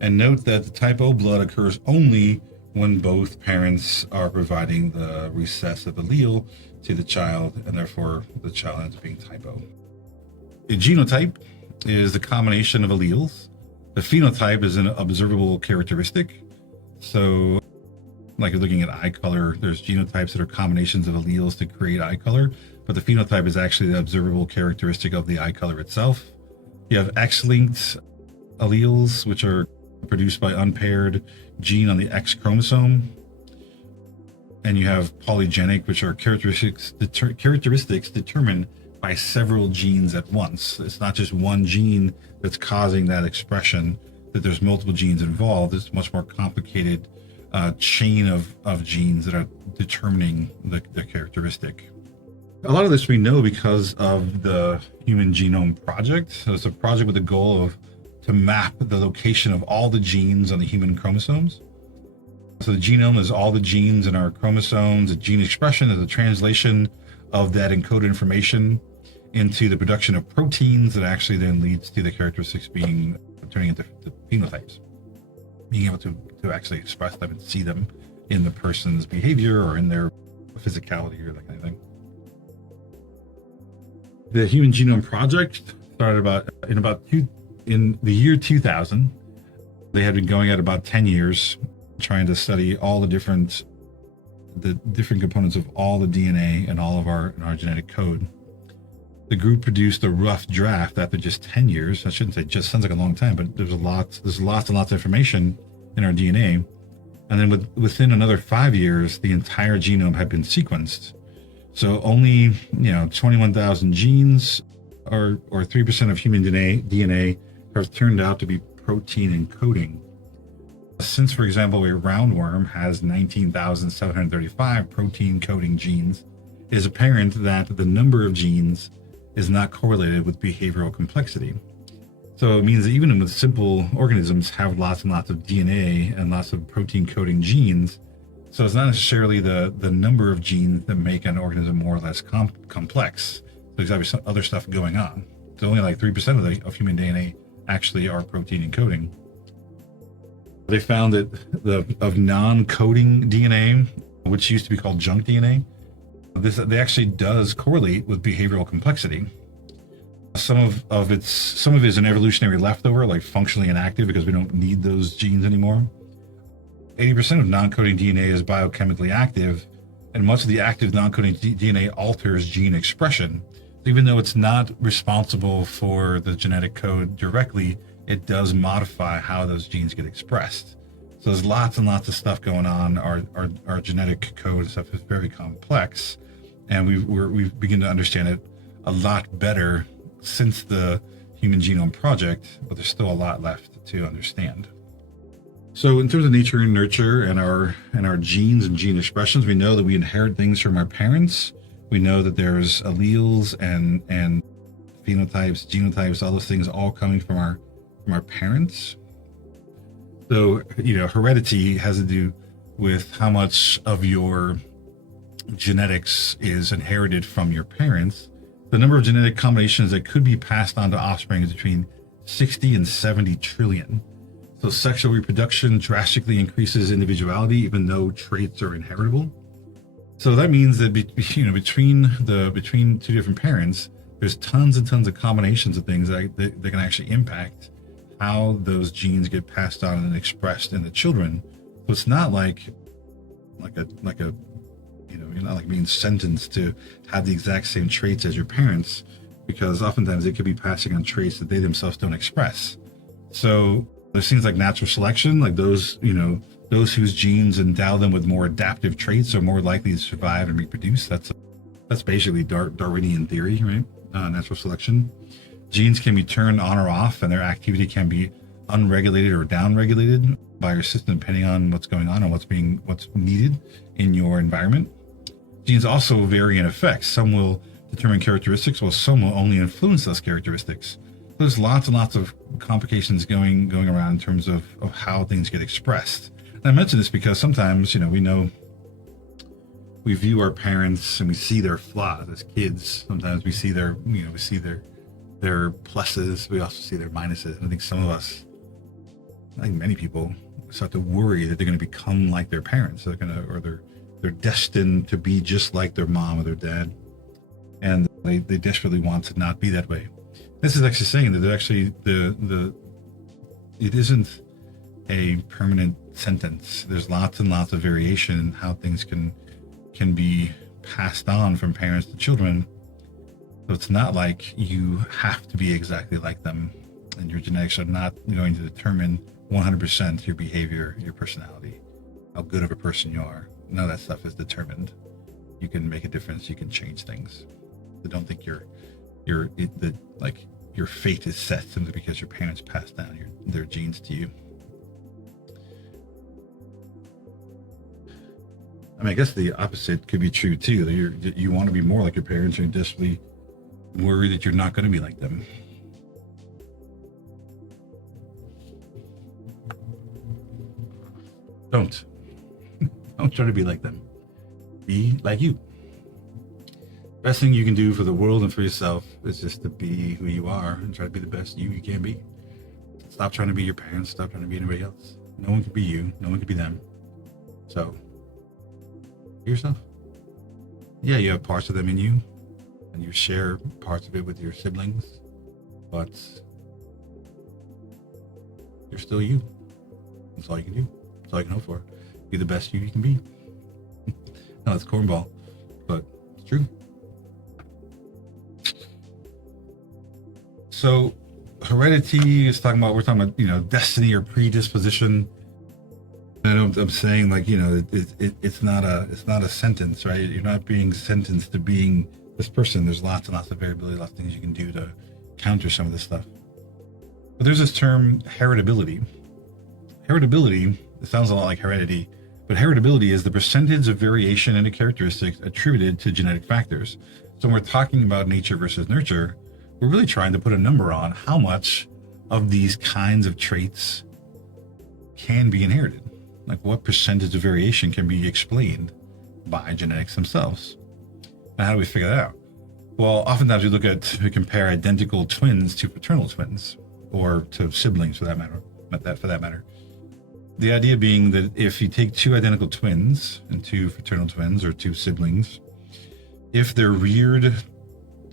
And note that the type O blood occurs only when both parents are providing the recessive allele to the child, and therefore the child ends up being type O. A genotype is the combination of alleles. The phenotype is an observable characteristic. So, like you're looking at eye color, there's genotypes that are combinations of alleles to create eye color, but the phenotype is actually the observable characteristic of the eye color itself. You have X-linked alleles, which are produced by unpaired gene on the X chromosome. And you have polygenic, which are characteristics determined by several genes at once. It's not just one gene that's causing that expression, that there's multiple genes involved. It's a much more complicated chain of genes that are determining the characteristic. A lot of this we know because of the Human Genome Project. So it's a project with the goal to map the location of all the genes on the human chromosomes. So the genome is all the genes in our chromosomes. The gene expression is the translation of that encoded information into the production of proteins that actually then leads to the characteristics turning into the phenotypes, being able to actually express them and see them in the person's behavior or in their physicality or that kind of thing. The Human Genome Project started in the year 2000. They had been going at about 10 years, trying to study all the different components of all the DNA and all of our genetic code. The group produced a rough draft after just 10 years. I shouldn't say just, sounds like a long time, but there's lots and lots of information in our DNA. And then within another 5 years, the entire genome had been sequenced. So only 21,000 genes or 3% of human DNA have turned out to be protein encoding. Since, for example, a roundworm has 19,735 protein coding genes, it is apparent that the number of genes is not correlated with behavioral complexity. So it means that even with simple organisms have lots and lots of DNA and lots of protein coding genes. So it's not necessarily the number of genes that make an organism more or less complex. There's obviously some other stuff going on. So only like 3% of human DNA actually are protein encoding. They found that of non-coding DNA, which used to be called junk DNA, they actually does correlate with behavioral complexity. Some of it is an evolutionary leftover, like functionally inactive because we don't need those genes anymore. 80% of non-coding DNA is biochemically active, and much of the active non-coding DNA alters gene expression. Even though it's not responsible for the genetic code directly, it does modify how those genes get expressed. So there's lots and lots of stuff going on. Our genetic code stuff is very complex, and we've begun to understand it a lot better since the Human Genome Project, but there's still a lot left to understand. So in terms of nature and nurture and our genes and gene expressions, we know that we inherit things from our parents. We know that there's alleles and phenotypes, genotypes, all those things all coming from our parents. So, heredity has to do with how much of your genetics is inherited from your parents. The number of genetic combinations that could be passed on to offspring is between 60 and 70 trillion. So sexual reproduction drastically increases individuality, even though traits are inheritable. So that means that between two different parents, there's tons and tons of combinations of things that can actually impact how those genes get passed on and expressed in the children. So it's not like you're not like being sentenced to have the exact same traits as your parents, because oftentimes they could be passing on traits that they themselves don't express. So there's things like natural selection, like those whose genes endow them with more adaptive traits are more likely to survive and reproduce. That's basically Darwinian theory, right? Natural selection. Genes can be turned on or off, and their activity can be unregulated or downregulated by your system depending on what's going on and what's needed in your environment. Genes also vary in effects. Some will determine characteristics, while some will only influence those characteristics. There's lots and lots of complications going around in terms of how things get expressed. And I mention this because sometimes, we view our parents and we see their flaws as kids. Sometimes we see their pluses. We also see their minuses. And I think many people start to worry that they're going to become like their parents. They're destined to be just like their mom or their dad. And they desperately want to not be that way. This is actually saying that it isn't a permanent sentence. There's lots and lots of variation in how things can be passed on from parents to children. So it's not like you have to be exactly like them, and your genetics are not going to determine 100% your behavior, your personality, how good of a person you are. None of that stuff is determined. You can make a difference. You can change things. So don't think your fate is set simply because your parents passed down their genes to you. I mean, I guess the opposite could be true too. That you want to be more like your parents, and you're desperately worried that you're not going to be like them. Don't try to be like them. Be like you. Best thing you can do for the world and for yourself is just to be who you are and try to be the best you can be. Stop trying to be your parents. Stop trying to be anybody else. No one can be you. No one can be them. So, be yourself. Yeah, you have parts of them in you, and you share parts of it with your siblings, but you're still you. That's all you can do. That's all you can hope for. Be the best you can be. No, it's cornball, but it's true. So heredity is we're talking about, destiny or predisposition. I know I'm saying it's not a sentence, right? You're not being sentenced to being this person. There's lots and lots of variability, lots of things you can do to counter some of this stuff. But there's this term heritability. Heritability, it sounds a lot like heredity, but heritability is the percentage of variation in a characteristic attributed to genetic factors. So when we're talking about nature versus nurture, we're really trying to put a number on how much of these kinds of traits can be inherited. Like what percentage of variation can be explained by genetics themselves. And how do we figure that out? Well, oftentimes we compare identical twins to fraternal twins, or to siblings for that matter. The idea being that if you take two identical twins and two fraternal twins or two siblings, if they're reared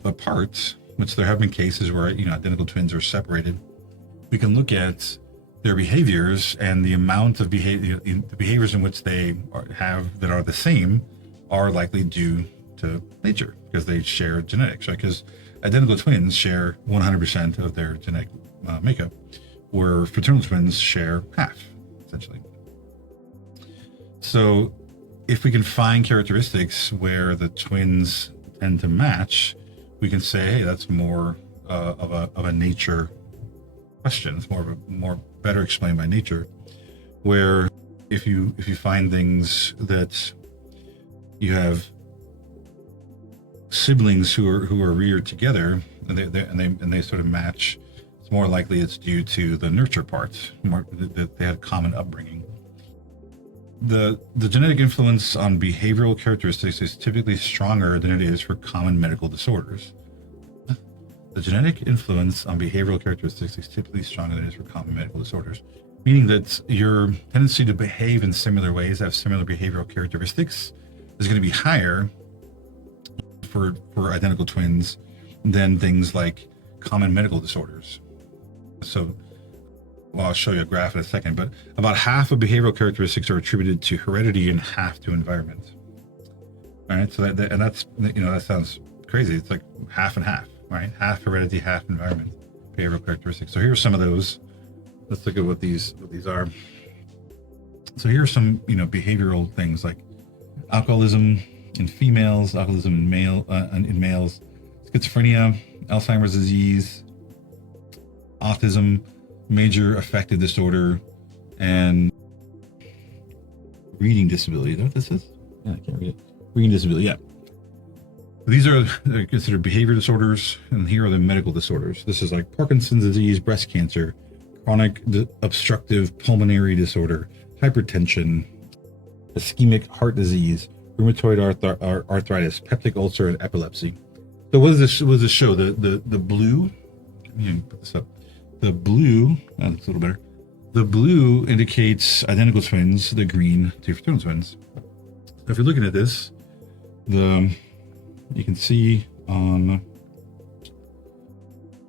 apart, which there have been cases where identical twins are separated, we can look at their behaviors, and the amount of the behaviors in which they have that are the same are likely due to nature, because they share genetics, right? Because identical twins share 100% of their genetic makeup, where fraternal twins share half, essentially. So if we can find characteristics where the twins tend to match, we can say, hey, that's more of a nature question. It's more better explained by nature. Where if you find things that you have siblings who are reared together and they sort of match, it's more likely it's due to the nurture part, more that they had common upbringing. The genetic influence on behavioral characteristics is typically stronger than it is for common medical disorders. The genetic influence on behavioral characteristics is typically stronger than it is for common medical disorders, meaning that your tendency to behave in similar ways, have similar behavioral characteristics, is going to be higher for identical twins than things like common medical disorders. So, well, I'll show you a graph in a second, but about half of behavioral characteristics are attributed to heredity and half to environment. All right, so that sounds crazy. It's like half and half, right? Half heredity, half environment, behavioral characteristics. So here are some of those. Let's look at what these are. So here are some, behavioral things like alcoholism in females, alcoholism in males, schizophrenia, Alzheimer's disease, autism, major affective disorder, and reading disability. Is that what this is? Yeah, I can't read it. Reading disability, yeah. These are considered behavior disorders, and here are the medical disorders. This is like Parkinson's disease, breast cancer, chronic obstructive pulmonary disorder, hypertension, ischemic heart disease, rheumatoid arthritis, peptic ulcer, and epilepsy. So what does this show? The blue, let me put this up. The blue, that's a little better. The blue indicates identical twins, the green to fraternal twins. So if you're looking at this, you can see on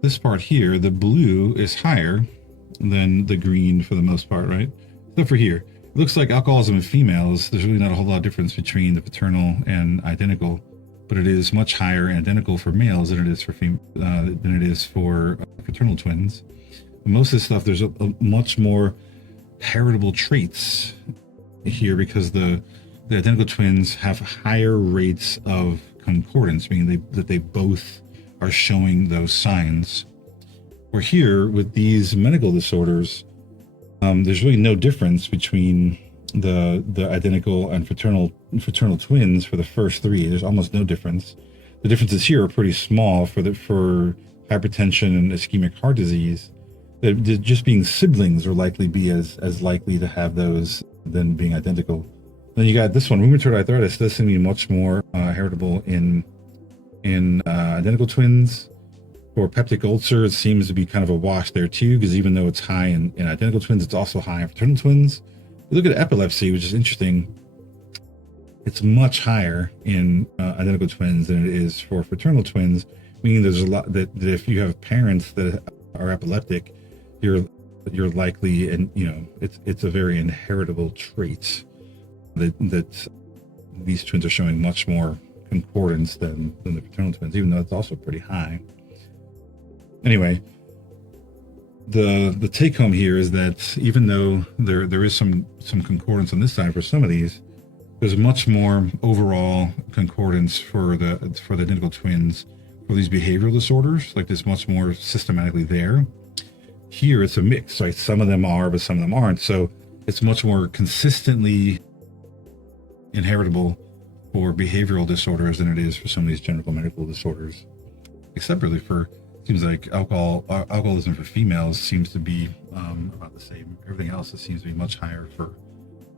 this part here, the blue is higher than the green for the most part, right? Except for here. It looks like alcoholism in females, there's really not a whole lot of difference between the fraternal and identical, but it is much higher and identical for males than it is for fraternal twins. Most of this stuff, there's a much more heritable traits here because the identical twins have higher rates of concordance, meaning that they both are showing those signs. Where here with these medical disorders, there's really no difference between the identical and fraternal twins for the first three. There's almost no difference. The differences here are pretty small for hypertension and ischemic heart disease. That just being siblings are likely be as likely to have those than being identical. Then you got this one, rheumatoid arthritis. This seems to be much more heritable in identical twins. For peptic ulcer, it seems to be kind of a wash there too, because even though it's high in identical twins, it's also high in fraternal twins. You look at epilepsy, which is interesting. It's much higher in identical twins than it is for fraternal twins, meaning there's a lot that if you have parents that are epileptic, you're likely, and it's a very inheritable trait that these twins are showing much more concordance than the fraternal twins, even though it's also pretty high. Anyway, the take home here is that even though there is some concordance on this side for some of these, there's much more overall concordance for the identical twins for these behavioral disorders. Like there's much more systematically there. Here it's a mix, right? Some of them are, but some of them aren't. So it's much more consistently inheritable for behavioral disorders than it is for some of these general medical disorders. Except really seems like alcoholism for females seems to be about the same. Everything else seems to be much higher for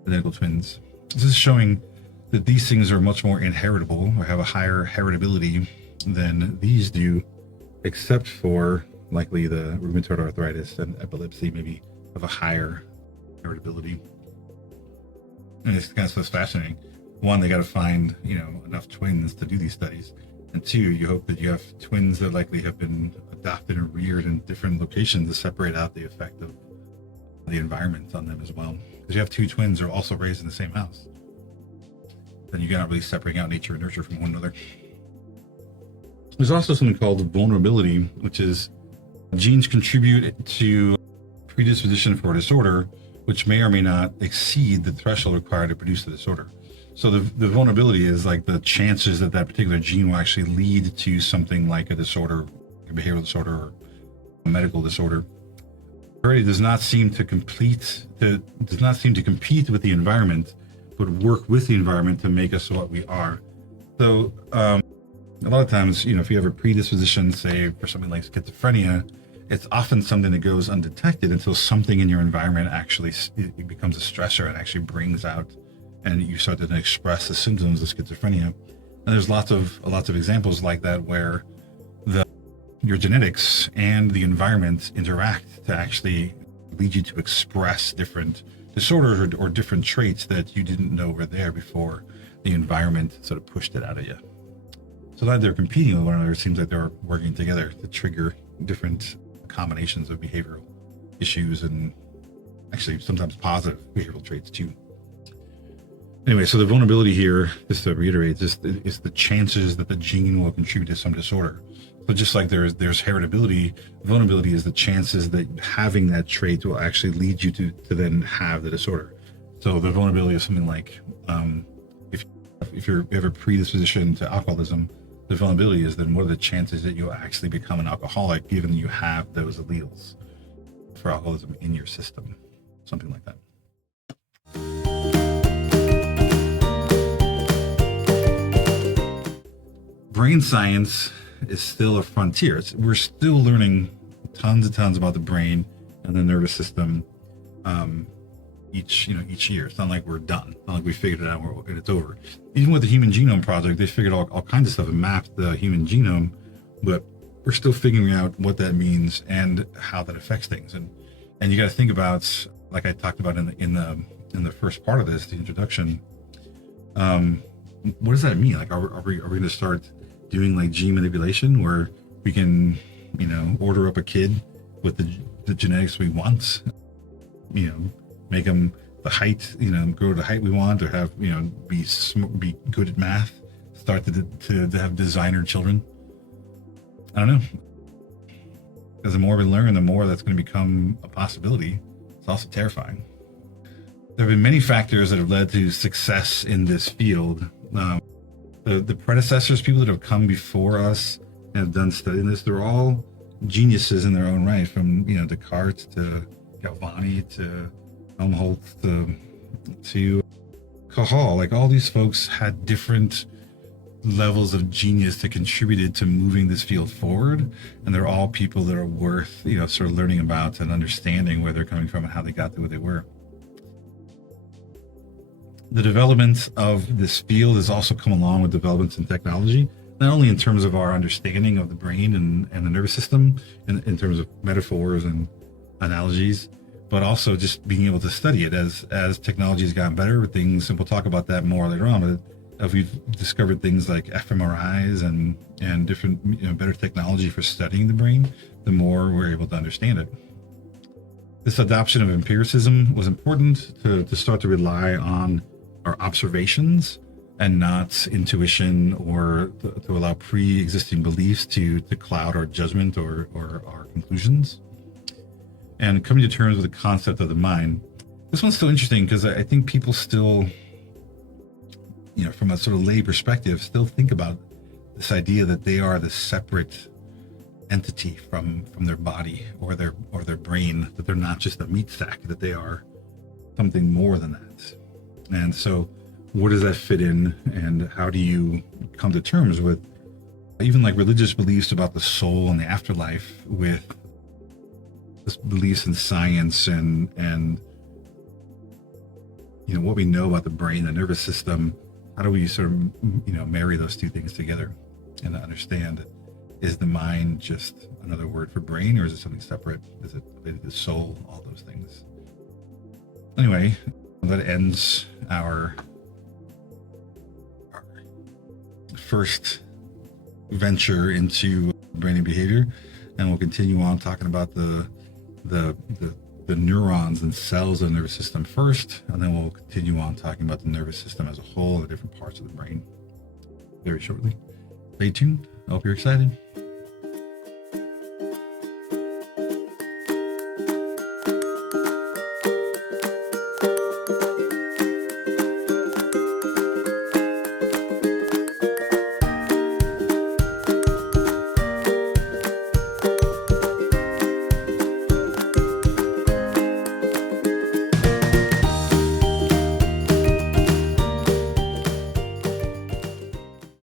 identical twins. This is showing that these things are much more inheritable or have a higher heritability than these do, except for likely the rheumatoid arthritis and epilepsy maybe have a higher heritability. And it's kind of so fascinating. One, they got to find enough twins to do these studies, and two, you hope that you have twins that likely have been adopted and reared in different locations to separate out the effect of the environment on them as well. Because you have two twins that are also raised in the same house, then you're not really separating out nature and nurture from one another. There's also something called vulnerability, which is genes contribute to predisposition for a disorder, which may or may not exceed the threshold required to produce the disorder. So the vulnerability is like the chances that particular gene will actually lead to something like a disorder, a behavioral disorder, or a medical disorder. Heredity does not seem to compete with the environment, but work with the environment to make us what we are. So a lot of times, if you have a predisposition, say for something like schizophrenia, it's often something that goes undetected until something in your environment actually it becomes a stressor and actually brings out, and you start to express the symptoms of schizophrenia. And there's lots of examples like that where your genetics and the environment interact to actually lead you to express different disorders or different traits that you didn't know were there before the environment sort of pushed it out of you. So that they're competing with one another, it seems like they're working together to trigger different combinations of behavioral issues and actually sometimes positive behavioral traits too. Anyway, so the vulnerability here, just to reiterate, is the chances that the gene will contribute to some disorder. So just like there's heritability, vulnerability is the chances that having that trait will actually lead you to then have the disorder. So the vulnerability is something like if you have a predisposition to alcoholism, the vulnerability is then what are the chances that you'll actually become an alcoholic given you have those alleles for alcoholism in your system, something like that. Brain science is still a frontier. We're still learning tons and tons about the brain and the nervous system each year. It's not like we're done. It's not like we figured it out and it's over. Even with the Human Genome Project, they figured all kinds of stuff and mapped the human genome, but we're still figuring out what that means and how that affects things. And you got to think about, like I talked about in the first part of this, the introduction. What does that mean? Like, are we going to start doing like gene manipulation where we can, order up a kid with the genetics we want, make them the height, grow to the height we want, or have, be good at math, start to have designer children? I don't know. Because the more we learn, the more that's going to become a possibility. It's also terrifying. There have been many factors that have led to success in this field. The predecessors, people that have come before us and have done study in this, they're all geniuses in their own right, from Descartes to Galvani to Helmholtz to Cajal. Like, all these folks had different levels of genius that contributed to moving this field forward, and they're all people that are worth sort of learning about and understanding where they're coming from and how they got to where they were. The development of this field has also come along with developments in technology, not only in terms of our understanding of the brain and the nervous system, in terms of metaphors and analogies, but also just being able to study it as technology has gotten better with things. And we'll talk about that more later on. But we've discovered things like fMRIs and different better technology for studying the brain, the more we're able to understand it. This adoption of empiricism was important to start to rely on our observations and not intuition, or to allow pre-existing beliefs to cloud our judgment or our conclusions. And coming to terms with the concept of the mind. This one's still interesting because I think people still, from a sort of lay perspective, still think about this idea that they are the separate entity from their body or their brain, that they're not just a meat sack, that they are something more than that. And so what does that fit in, and how do you come to terms with even like religious beliefs about the soul and the afterlife with this beliefs in science and what we know about the brain, the nervous system? How do we sort of marry those two things together and understand, is the mind just another word for brain, or is it something separate? Is it related to soul? All those things. Anyway, that ends our first venture into brain and behavior, and we'll continue on talking about the neurons and cells of the nervous system first, and then we'll continue on talking about the nervous system as a whole and the different parts of the brain very shortly. Stay tuned. I hope you're excited.